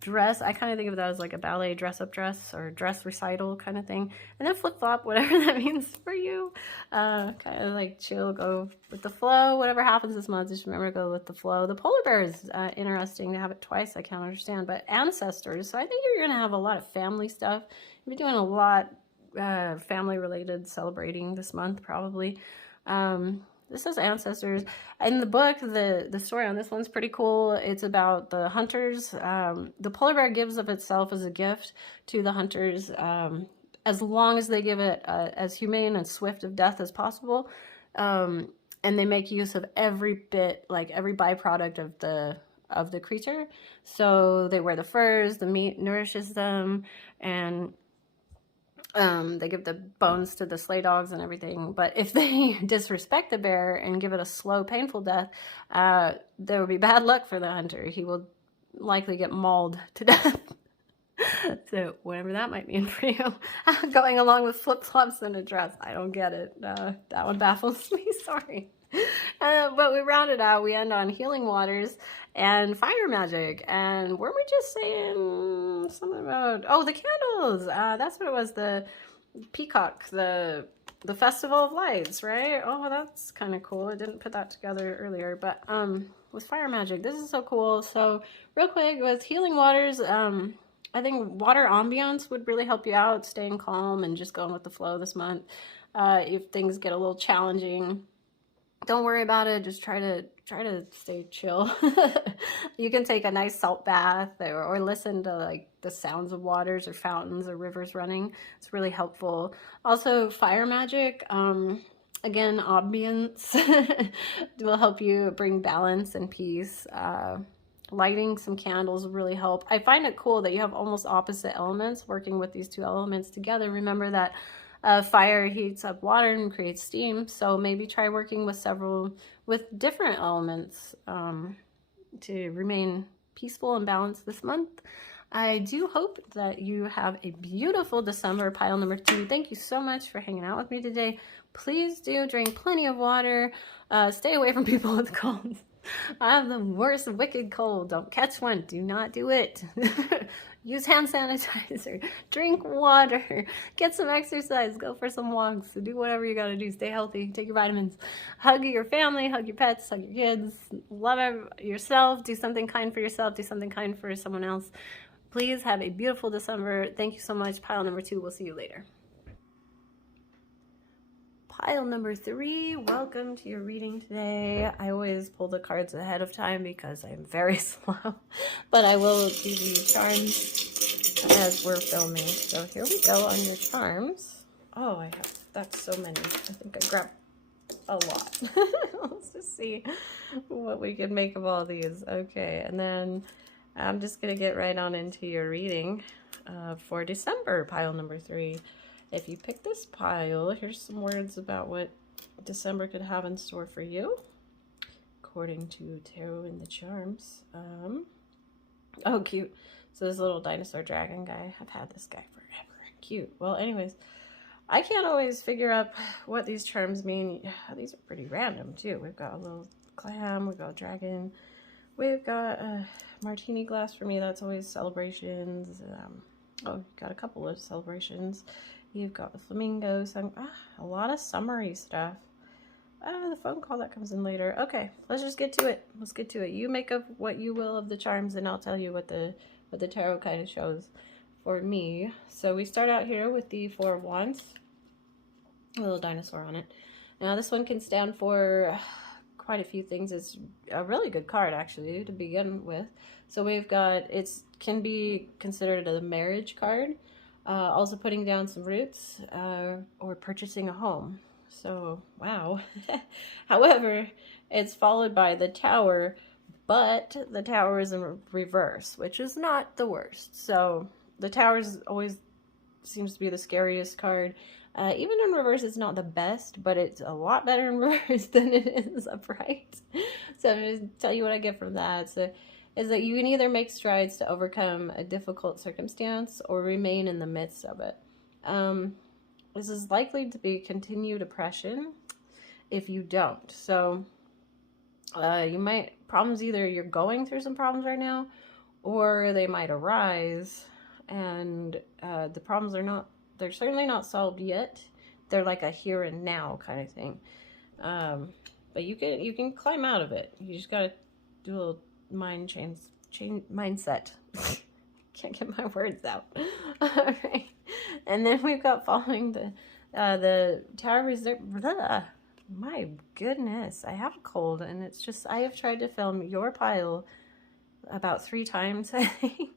dress. I kind of think of that as like a ballet dress-up dress or dress recital kind of thing. And then flip-flop, whatever that means for you. Kind of like chill, go with the flow. Whatever happens this month, just remember to go with the flow. The polar bear is interesting to have it twice. I can't understand. But ancestors. So I think you're going to have a lot of family stuff. You'll be doing a lot family-related celebrating this month, probably. This is ancestors. In the book, the story on this one's pretty cool. It's about the hunters. The polar bear gives of itself as a gift to the hunters, as long as they give it as humane and swift of death as possible. And they make use of every bit, like every byproduct of the creature. So they wear the furs, the meat nourishes them, and they give the bones to the sleigh dogs and everything. But if they disrespect the bear and give it a slow, painful death, there will be bad luck for the hunter. He will likely get mauled to death. So whatever that might mean for you. Going along with flip-flops and a dress. I don't get it. That one baffles me. Sorry. But we round it out. We end on healing waters and fire magic. And weren't we just saying something about, oh, the candles? That's what it was, the peacock, the festival of lights, right? Oh, that's kind of cool. I didn't put that together earlier, but with fire magic, this is so cool. So real quick, with healing waters, I think water ambiance would really help you out, staying calm and just going with the flow this month. If things get a little challenging, don't worry about it. Just try to stay chill. You can take a nice salt bath or listen to like the sounds of waters or fountains or rivers running. It's really helpful. Also, fire magic, again, ambience will help you bring balance and peace. Lighting some candles will really help. I find it cool that you have almost opposite elements working with these two elements together. Remember that fire heats up water and creates steam, so maybe try working with different elements to remain peaceful and balanced this month. I do hope that you have a beautiful December, pile number 2. Thank you so much for hanging out with me today. Please do drink plenty of water. Stay away from people with colds. I have the worst wicked cold. Don't catch one. Do not do it. Use hand sanitizer. Drink water. Get some exercise. Go for some walks. Do whatever you gotta do. Stay healthy. Take your vitamins. Hug your family. Hug your pets. Hug your kids. Love yourself. Do something kind for yourself. Do something kind for someone else. Please have a beautiful December. Thank you so much. Pile number 2. We'll see you later. Pile number 3, welcome to your reading today. I always pull the cards ahead of time because I'm very slow, but I will do the charms as we're filming. So here we go on your charms. Oh, that's so many. I think I grabbed a lot. Let's just see what we can make of all these. Okay, and then I'm just going to get right on into your reading for December, pile number 3. If you pick this pile, here's some words about what December could have in store for you, according to Tarot in the Charms. Oh, cute. So this little dinosaur dragon guy, I've had this guy forever. Cute. Well, anyways, I can't always figure out what these charms mean. These are pretty random, too. We've got a little clam, we've got a dragon, we've got a martini glass. For me, that's always celebrations. Oh, got a couple of celebrations. You've got the flamingo, a lot of summery stuff. The phone call that comes in later. Okay, let's just get to it. Let's get to it. You make up what you will of the charms, and I'll tell you what the tarot kind of shows for me. So we start out here with the 4 of Wands, a little dinosaur on it. Now this one can stand for quite a few things. It's a really good card actually to begin with. So we've got, can be considered a marriage card. Also putting down some roots or purchasing a home. So, wow. However, it's followed by the Tower, but the Tower is in reverse, which is not the worst. So, the Tower always seems to be the scariest card. Even in reverse, it's not the best, but it's a lot better in reverse than it is upright. So, I'm going to tell you what I get from that. So, is that you can either make strides to overcome a difficult circumstance or remain in the midst of it. This is likely to be continued oppression if you don't. So either you're going through some problems right now, or they might arise, and the problems they're certainly not solved yet. They're like a here and now kind of thing. But you can climb out of it. You just got to do a little mindset. Can't get my words out. All right, and then we've got following the Tower Reserve. My goodness, I have a cold, and it's just I have tried to film your pile about 3 times. I think.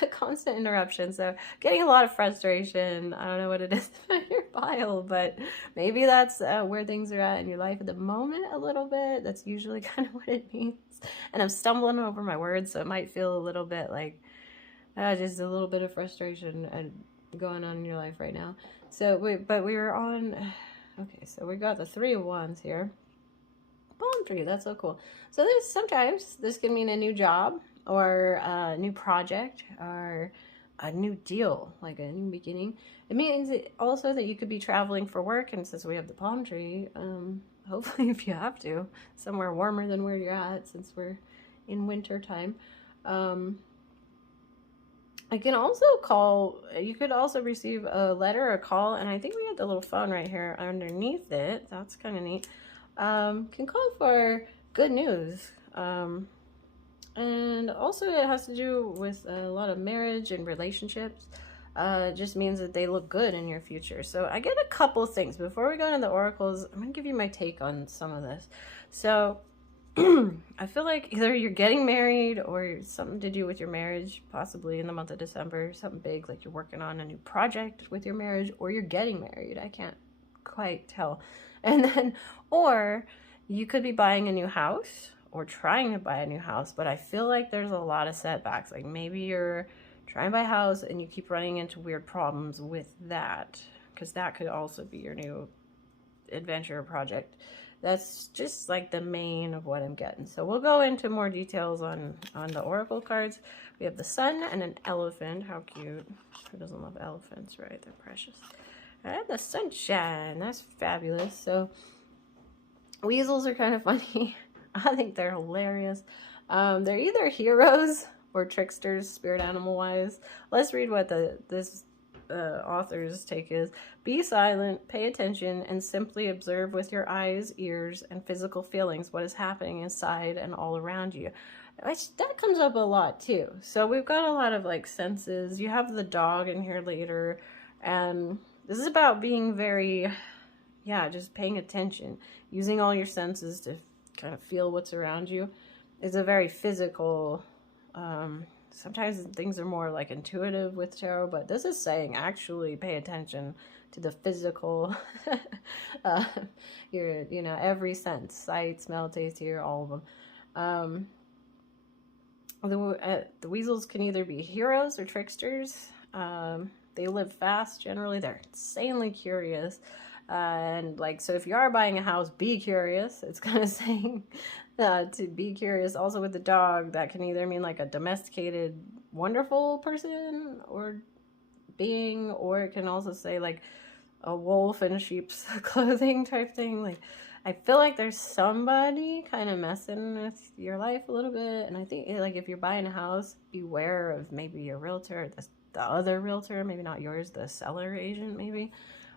A constant interruption, so getting a lot of frustration. I don't know what it is about your pile, but maybe that's where things are at in your life at the moment a little bit. That's usually kind of what it means. And I'm stumbling over my words, so it might feel a little bit like just a little bit of frustration going on in your life right now. So we were on, okay, so we got the 3 of Wands here. Palm tree, that's so cool. So sometimes this can mean a new job, or a new project, or a new deal, like a new beginning. It means also that you could be traveling for work, and since we have the palm tree, hopefully if you have to, somewhere warmer than where you're at, since we're in winter time. I can also you could also receive a letter or a call, and I think we have the little phone right here underneath it. That's kind of neat. Can call for good news. And also it has to do with a lot of marriage and relationships. It just means that they look good in your future. So I get a couple things. Before we go into the oracles, I'm going to give you my take on some of this. So I feel like either you're getting married or something to do with your marriage, possibly in the month of December, something big, like you're working on a new project with your marriage, or you're getting married. I can't quite tell. And then, or you could be buying a new house, or trying to buy a new house, but I feel like there's a lot of setbacks. Like maybe you're trying to buy a house and you keep running into weird problems with that, because that could also be your new adventure project. That's just like the main of what I'm getting. So we'll go into more details on the oracle cards. We have the sun and an elephant. How cute. Who doesn't love elephants, right? They're precious. All right, the sunshine. That's fabulous. So weasels are kind of funny. I think they're hilarious. They're either heroes or tricksters, spirit animal wise. Let's read what this author's take is. Be silent, pay attention, and simply observe with your eyes, ears, and physical feelings what is happening inside and all around you. That comes up a lot too. So we've got a lot of like senses. You have the dog in here later, and this is about being very, yeah, just paying attention, using all your senses to kind of feel what's around you. It's a very physical, sometimes things are more like intuitive with tarot, but this is saying actually pay attention to the physical, you know, every sense, sight, smell, taste, hear, all of them. The weasels can either be heroes or tricksters. They live fast generally. They're insanely curious. And like, so if you are buying a house, be curious. It's kind of saying to be curious. Also with the dog, that can either mean like a domesticated, wonderful person or being, or it can also say like a wolf in sheep's clothing type thing. Like, I feel like there's somebody kind of messing with your life a little bit. And I think like if you're buying a house, beware of maybe your realtor, the other realtor, maybe not yours, the seller agent maybe.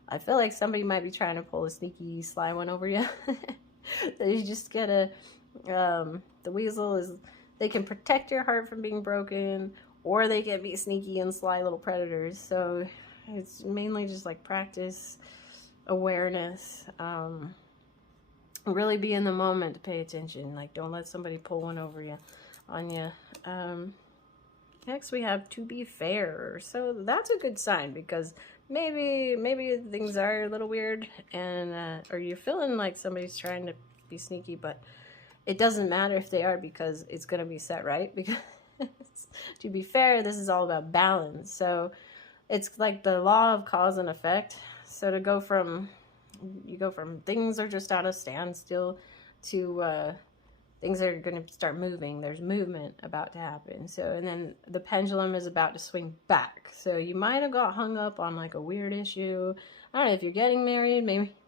I feel like somebody might be trying to pull a sneaky, sly one over you. You just gotta, the weasel is, they can protect your heart from being broken, or they can be sneaky and sly little predators. So it's mainly just like practice, awareness, really be in the moment to pay attention. Like, don't let somebody pull one over you, on you. Next we have to be fair. So that's a good sign, because maybe things are a little weird, and or you're feeling like somebody's trying to be sneaky, but it doesn't matter if they are, because it's going to be set right. Because to be fair, this is all about balance. So it's like the law of cause and effect. So to go from, you go from things are just at a standstill to things are going to start moving. There's movement about to happen. So, and then the pendulum is about to swing back. So you might have got hung up on like a weird issue. I don't know if you're getting married,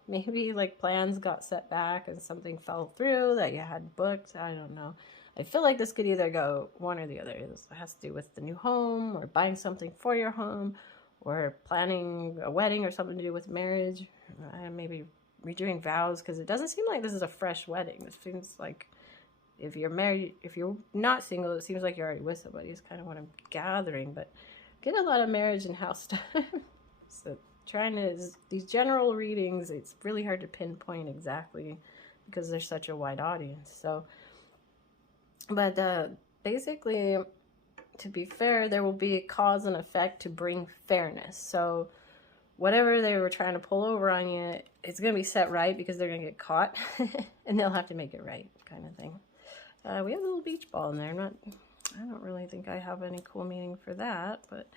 maybe like plans got set back and something fell through that you had booked. I don't know. I feel like this could either go one or the other. This has to do with the new home, or buying something for your home, or planning a wedding, or something to do with marriage. Maybe redoing vows, because it doesn't seem like this is a fresh wedding. It seems like if you're married, if you're not single, it seems like you're already with somebody, is kind of what I'm gathering. But get a lot of marriage and house stuff. So trying to, these general readings, it's really hard to pinpoint exactly because there's such a wide audience. So, but basically, to be fair, there will be a cause and effect to bring fairness. So whatever they were trying to pull over on you, it's going to be set right, because they're going to get caught and they'll have to make it right, kind of thing. We have a little beach ball in there. I don't really think I have any cool meaning for that, but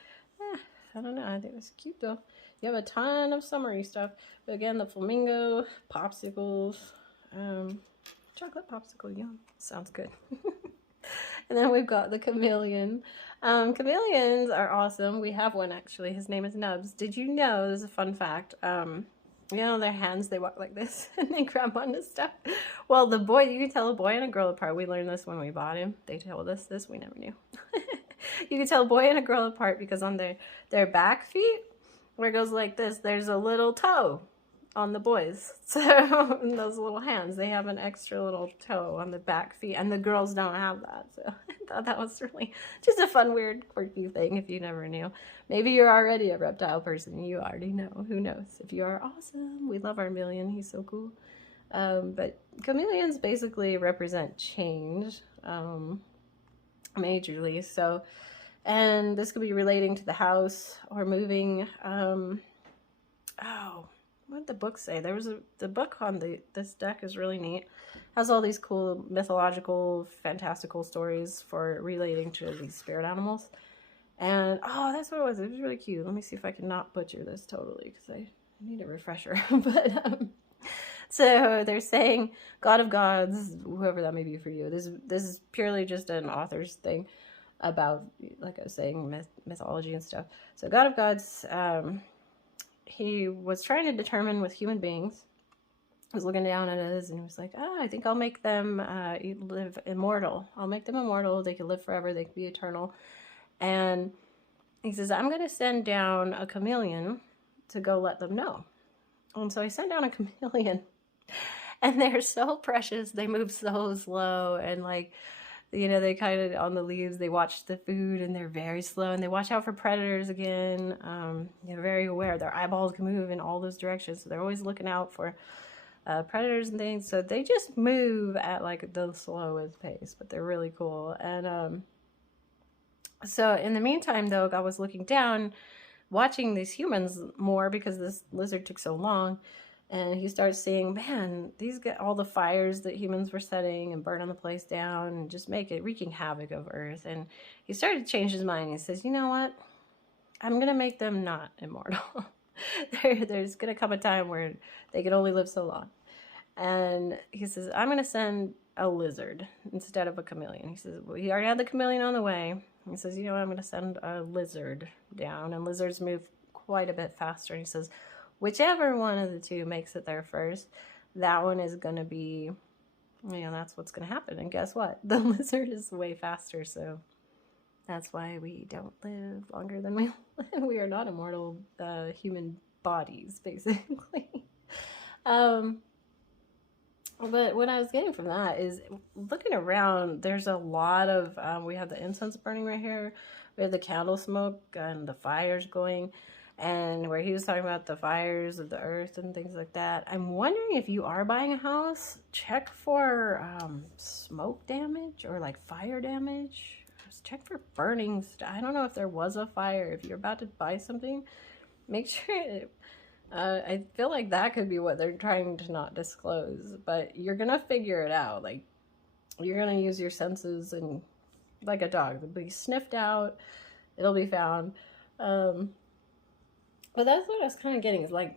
I don't know. I think it's cute though. You have a ton of summery stuff. But again, the flamingo, popsicles, chocolate popsicle, yum. Sounds good. And then we've got the chameleon. Chameleons are awesome. We have one actually. His name is Nubs. Did you know, this is a fun fact, you know, their hands, they walk like this and they grab onto stuff. Well, the boy, you can tell a boy and a girl apart. We learned this when we bought him. They told us this. We never knew. You can tell a boy and a girl apart because on their back feet, where it goes like this, there's a little toe on the boys. So in those little hands, they have an extra little toe on the back feet, and the girls don't have that. So I thought that was really just a fun, weird, quirky thing if you never knew. Maybe you're already a reptile person. You already know. Who knows? If you are, awesome. We love our chameleon. He's so cool. But chameleons basically represent change, majorly. So, and this could be relating to the house or moving. What did the book say? There was the book on this deck is really neat. Has all these cool mythological, fantastical stories for relating to these spirit animals. And that's what it was. It was really cute. Let me see if I can not butcher this totally, because I need a refresher. But so they're saying God of gods, whoever that may be for you. This is purely just an author's thing about, like I was saying, mythology and stuff. So God of gods, he was trying to determine with human beings was looking down at us and he was like, I think I'll make them live immortal. I'll make them immortal. They can live forever. They can be eternal. And he says, I'm going to send down a chameleon to go let them know. And so I sent down a chameleon. And they're so precious. They move so slow. And like, they kind of on the leaves, they watch the food and they're very slow. And they watch out for predators again. They're very aware. Their eyeballs can move in all those directions. So they're always looking out for predators and things. So they just move at like the slowest pace. But they're really cool. And so in the meantime, though, I was looking down, watching these humans more because this lizard took so long. And he starts seeing, man, these get all the fires that humans were setting and burning the place down and just wreaking havoc of Earth. And he started to change his mind. He says, you know what? I'm going to make them not immortal. There's going to come a time where they can only live so long. And he says, I'm going to send a lizard instead of a chameleon. He says, well, he already had the chameleon on the way. He says, you know what? I'm going to send a lizard down. And lizards move quite a bit faster. And he says, whichever one of the two makes it there first, that one is going to be, that's what's going to happen. And guess what? The lizard is way faster. So that's why we don't live longer than we live. We are not immortal human bodies, basically. But what I was getting from that is looking around, there's a lot of, we have the incense burning right here. We have the candle smoke and the fires going. And where he was talking about the fires of the earth and things like that. I'm wondering if you are buying a house, check for smoke damage or like fire damage. Just check for burning stuff. I don't know if there was a fire. If you're about to buy something, make sure. I feel like that could be what they're trying to not disclose. But you're going to figure it out. Like, you're going to use your senses and like a dog. It'll be sniffed out. It'll be found. But that's what I was kind of getting, is like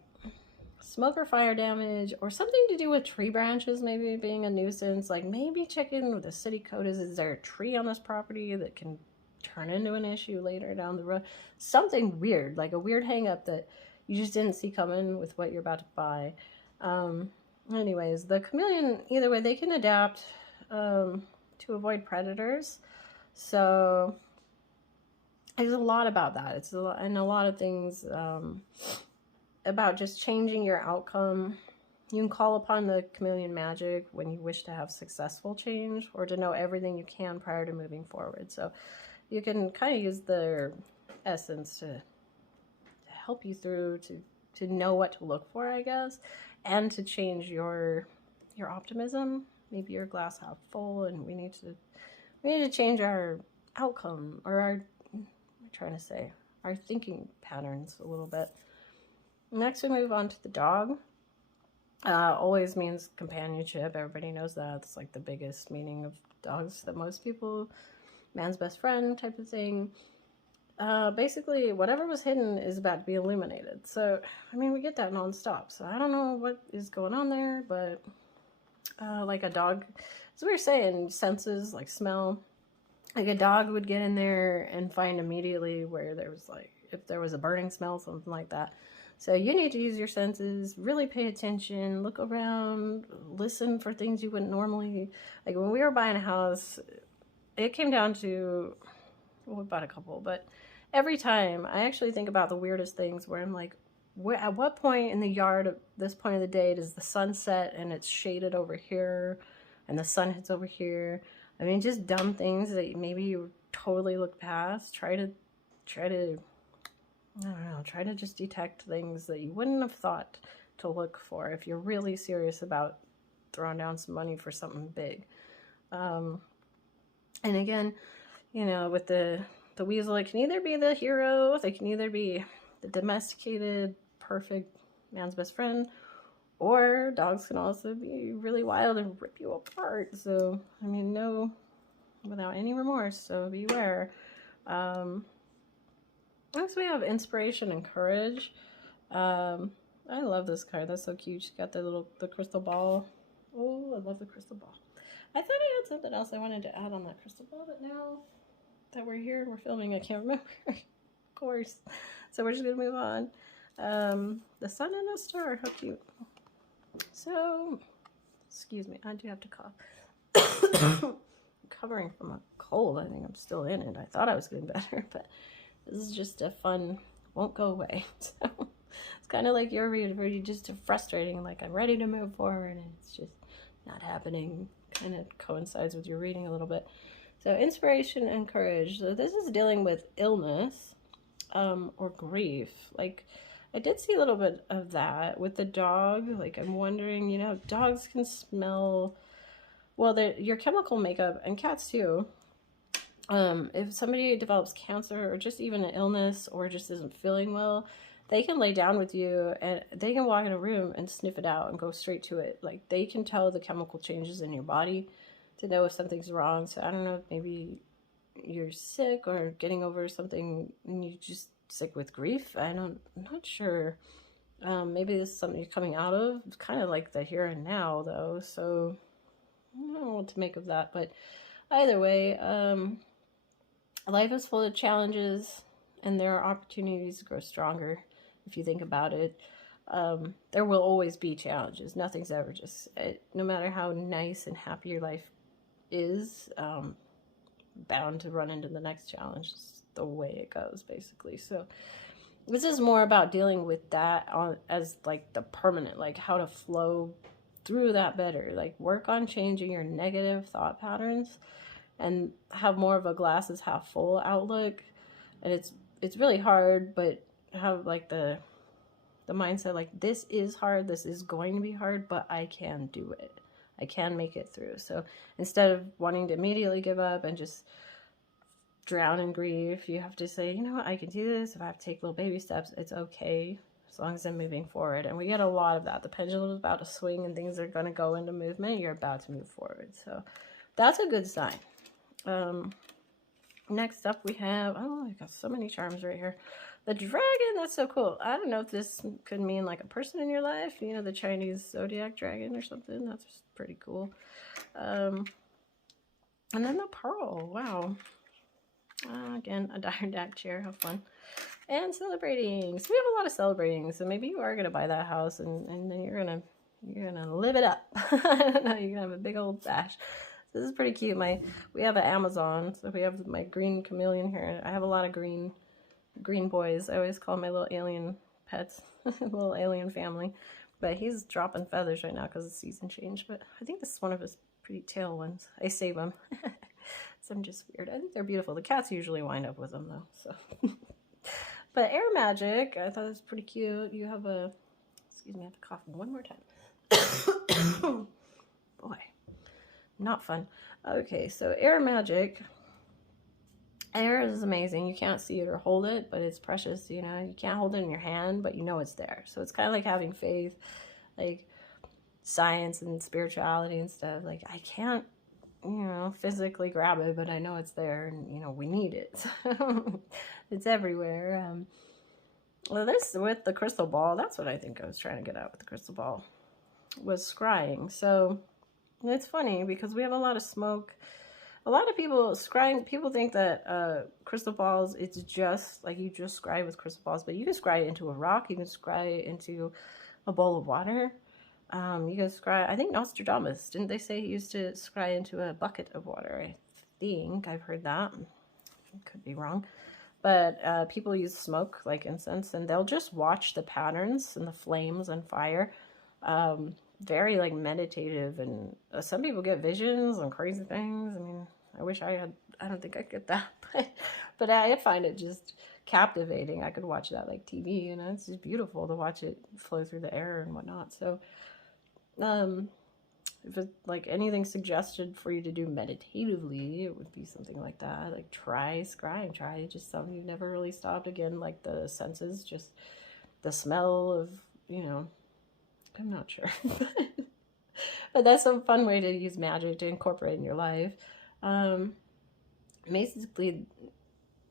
smoke or fire damage or something to do with tree branches maybe being a nuisance. Like maybe check in with the city code. Is there a tree on this property that can turn into an issue later down the road? Something weird, like a weird hang up that you just didn't see coming with what you're about to buy. Anyways, the chameleon, either way, they can adapt to avoid predators. So there's a lot about that. It's a lot, and a lot of things about just changing your outcome. You can call upon the chameleon magic when you wish to have successful change or to know everything you can prior to moving forward. So you can kind of use their essence to help you through to know what to look for, I guess, and to change your optimism. Maybe your glass half full, and we need to change our outcome or our thinking patterns a little bit. Next, we move on to the dog. Always means companionship. Everybody knows that. It's like the biggest meaning of dogs that most people, man's best friend type of thing. Basically, whatever was hidden is about to be illuminated. So, I mean, we get that nonstop. So I don't know what is going on there, but like a dog, as we were saying, senses, like smell. Like a dog would get in there and find immediately where there was like, if there was a burning smell, something like that. So you need to use your senses, really pay attention, look around, listen for things you wouldn't normally. Like when we were buying a house, it came down to, well, we bought a couple, but every time I actually think about the weirdest things where I'm like, at what point in the yard at this point of the day does the sun set and it's shaded over here and the sun hits over here? I mean, just dumb things that maybe you totally look past. Try to, I don't know, try to just detect things that you wouldn't have thought to look for if you're really serious about throwing down some money for something big. And again, with the weasel, it can either be the hero, they can either be the domesticated, perfect man's best friend, or dogs can also be really wild and rip you apart. So, I mean, no, without any remorse, so beware. Next we have inspiration and courage. I love this card. That's so cute. She's got the crystal ball. Oh, I love the crystal ball. I thought I had something else I wanted to add on that crystal ball, but now that we're here, we're filming, I can't remember. Of course. So we're just going to move on. The sun and the star. How cute. So, excuse me, I do have to cough. I'm recovering from a cold. I think I'm still in it. I thought I was getting better, but this is just a fun, won't go away. So it's kind of like your read where you just frustrating, like I'm ready to move forward and it's just not happening. Kind of coincides with your reading a little bit. So inspiration and courage. So this is dealing with illness or grief. Like I did see a little bit of that with the dog. Like I'm wondering, you know, dogs can smell, well, your chemical makeup, and cats too. If somebody develops cancer or just even an illness or just isn't feeling well, they can lay down with you and they can walk in a room and sniff it out and go straight to it. Like they can tell the chemical changes in your body to know if something's wrong. So I don't know if maybe you're sick or getting over something and you just sick with grief. I'm not sure. Maybe this is something you're coming out of. It's kind of like the here and now though. So I don't know what to make of that, but either way, life is full of challenges and there are opportunities to grow stronger if you think about it. There will always be challenges. Nothing's ever just, no matter how nice and happy your life is, bound to run into the next challenge. It's the way it goes, basically. So this is more about dealing with that as like the permanent, like how to flow through that better. Like work on changing your negative thought patterns and have more of a glass is half full outlook. And it's really hard, but have like the mindset like this is hard, this is going to be hard, but I can do it. I can make it through. So instead of wanting to immediately give up and just drown in grief, you have to say, you know what, I can do this. If I have to take little baby steps, it's okay as long as I'm moving forward. And we get a lot of that. The pendulum is about to swing and things are going to go into movement. You're about to move forward. So that's a good sign. Next up we have, oh, I got so many charms right here. The dragon, that's so cool. I don't know if this could mean like a person in your life, you know, the Chinese zodiac dragon or something. That's pretty cool. And then the pearl, wow. Again, a dire deck chair, have fun. And celebrating. So we have a lot of celebrating. So maybe you are gonna buy that house and then you're gonna live it up. I don't know, you're gonna have a big old bash. This is pretty cute. We have an Amazon, so we have my green chameleon here. I have a lot of green boys. I always call my little alien pets, little alien family. But he's dropping feathers right now because the season changed. But I think this is one of his pretty tail ones. I save them. So I'm just weird. I think they're beautiful. The cats usually wind up with them though. So, but air magic, I thought it was pretty cute. You have a, excuse me, I have to cough one more time. Boy. Not fun. Okay, so air magic. Air is amazing. You can't see it or hold it, but it's precious, you know. You can't hold it in your hand, but you know it's there. So it's kind of like having faith, like science and spirituality and stuff. Like I can't, you know, physically grab it, but I know it's there and, you know, we need it. It's everywhere. Well, this with the crystal ball, that's what I think I was trying to get at with the crystal ball, was scrying. So it's funny because we have a lot of smoke. A lot of people scrying, people think that crystal balls, it's just like you just scry with crystal balls, but you can scry into a rock, you can scry into a bowl of water. You can scry, I think Nostradamus, didn't they say he used to scry into a bucket of water? I think I've heard that. Could be wrong. But people use smoke like incense and they'll just watch the patterns and the flames and fire. Very like meditative, and some people get visions and crazy things. I mean, I wish I don't think I get that, but I find it just captivating. I could watch that like TV, you know, it's just beautiful to watch it flow through the air and whatnot. So if it's like anything suggested for you to do meditatively, it would be something like that. Like try scrying, try just something you've never really stopped. Again, like the senses, just the smell of, you know, I'm not sure. But that's a fun way to use magic to incorporate in your life. Basically,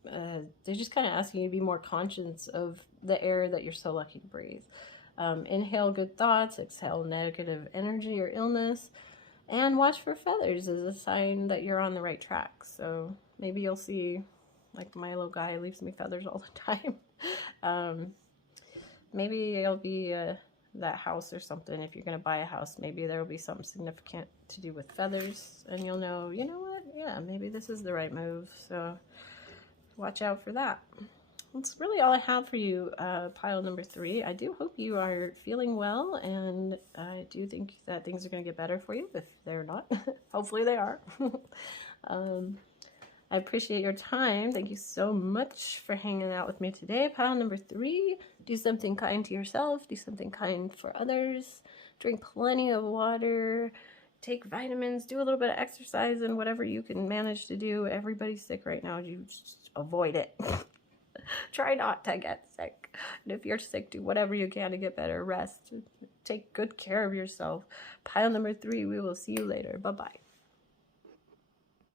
they're just kind of asking you to be more conscious of the air that you're so lucky to breathe. Inhale good thoughts, exhale negative energy or illness, and watch for feathers as a sign that you're on the right track. So maybe you'll see, like my little guy leaves me feathers all the time. Maybe it'll be that house or something. If you're going to buy a house, maybe there will be something significant to do with feathers, and you'll know, you know what, yeah, maybe this is the right move. So watch out for that. That's really all I have for you, pile number 3. I do hope you are feeling well, and I do think that things are going to get better for you. If they're not, hopefully they are. I appreciate your time. Thank you so much for hanging out with me today. Pile number 3, do something kind to yourself, do something kind for others, drink plenty of water, take vitamins, do a little bit of exercise, and whatever you can manage to do. Everybody's sick right now. You just avoid it. Try not to get sick. And if you're sick, do whatever you can to get better. Rest. Take good care of yourself. Pile number 3, we will see you later. Bye-bye.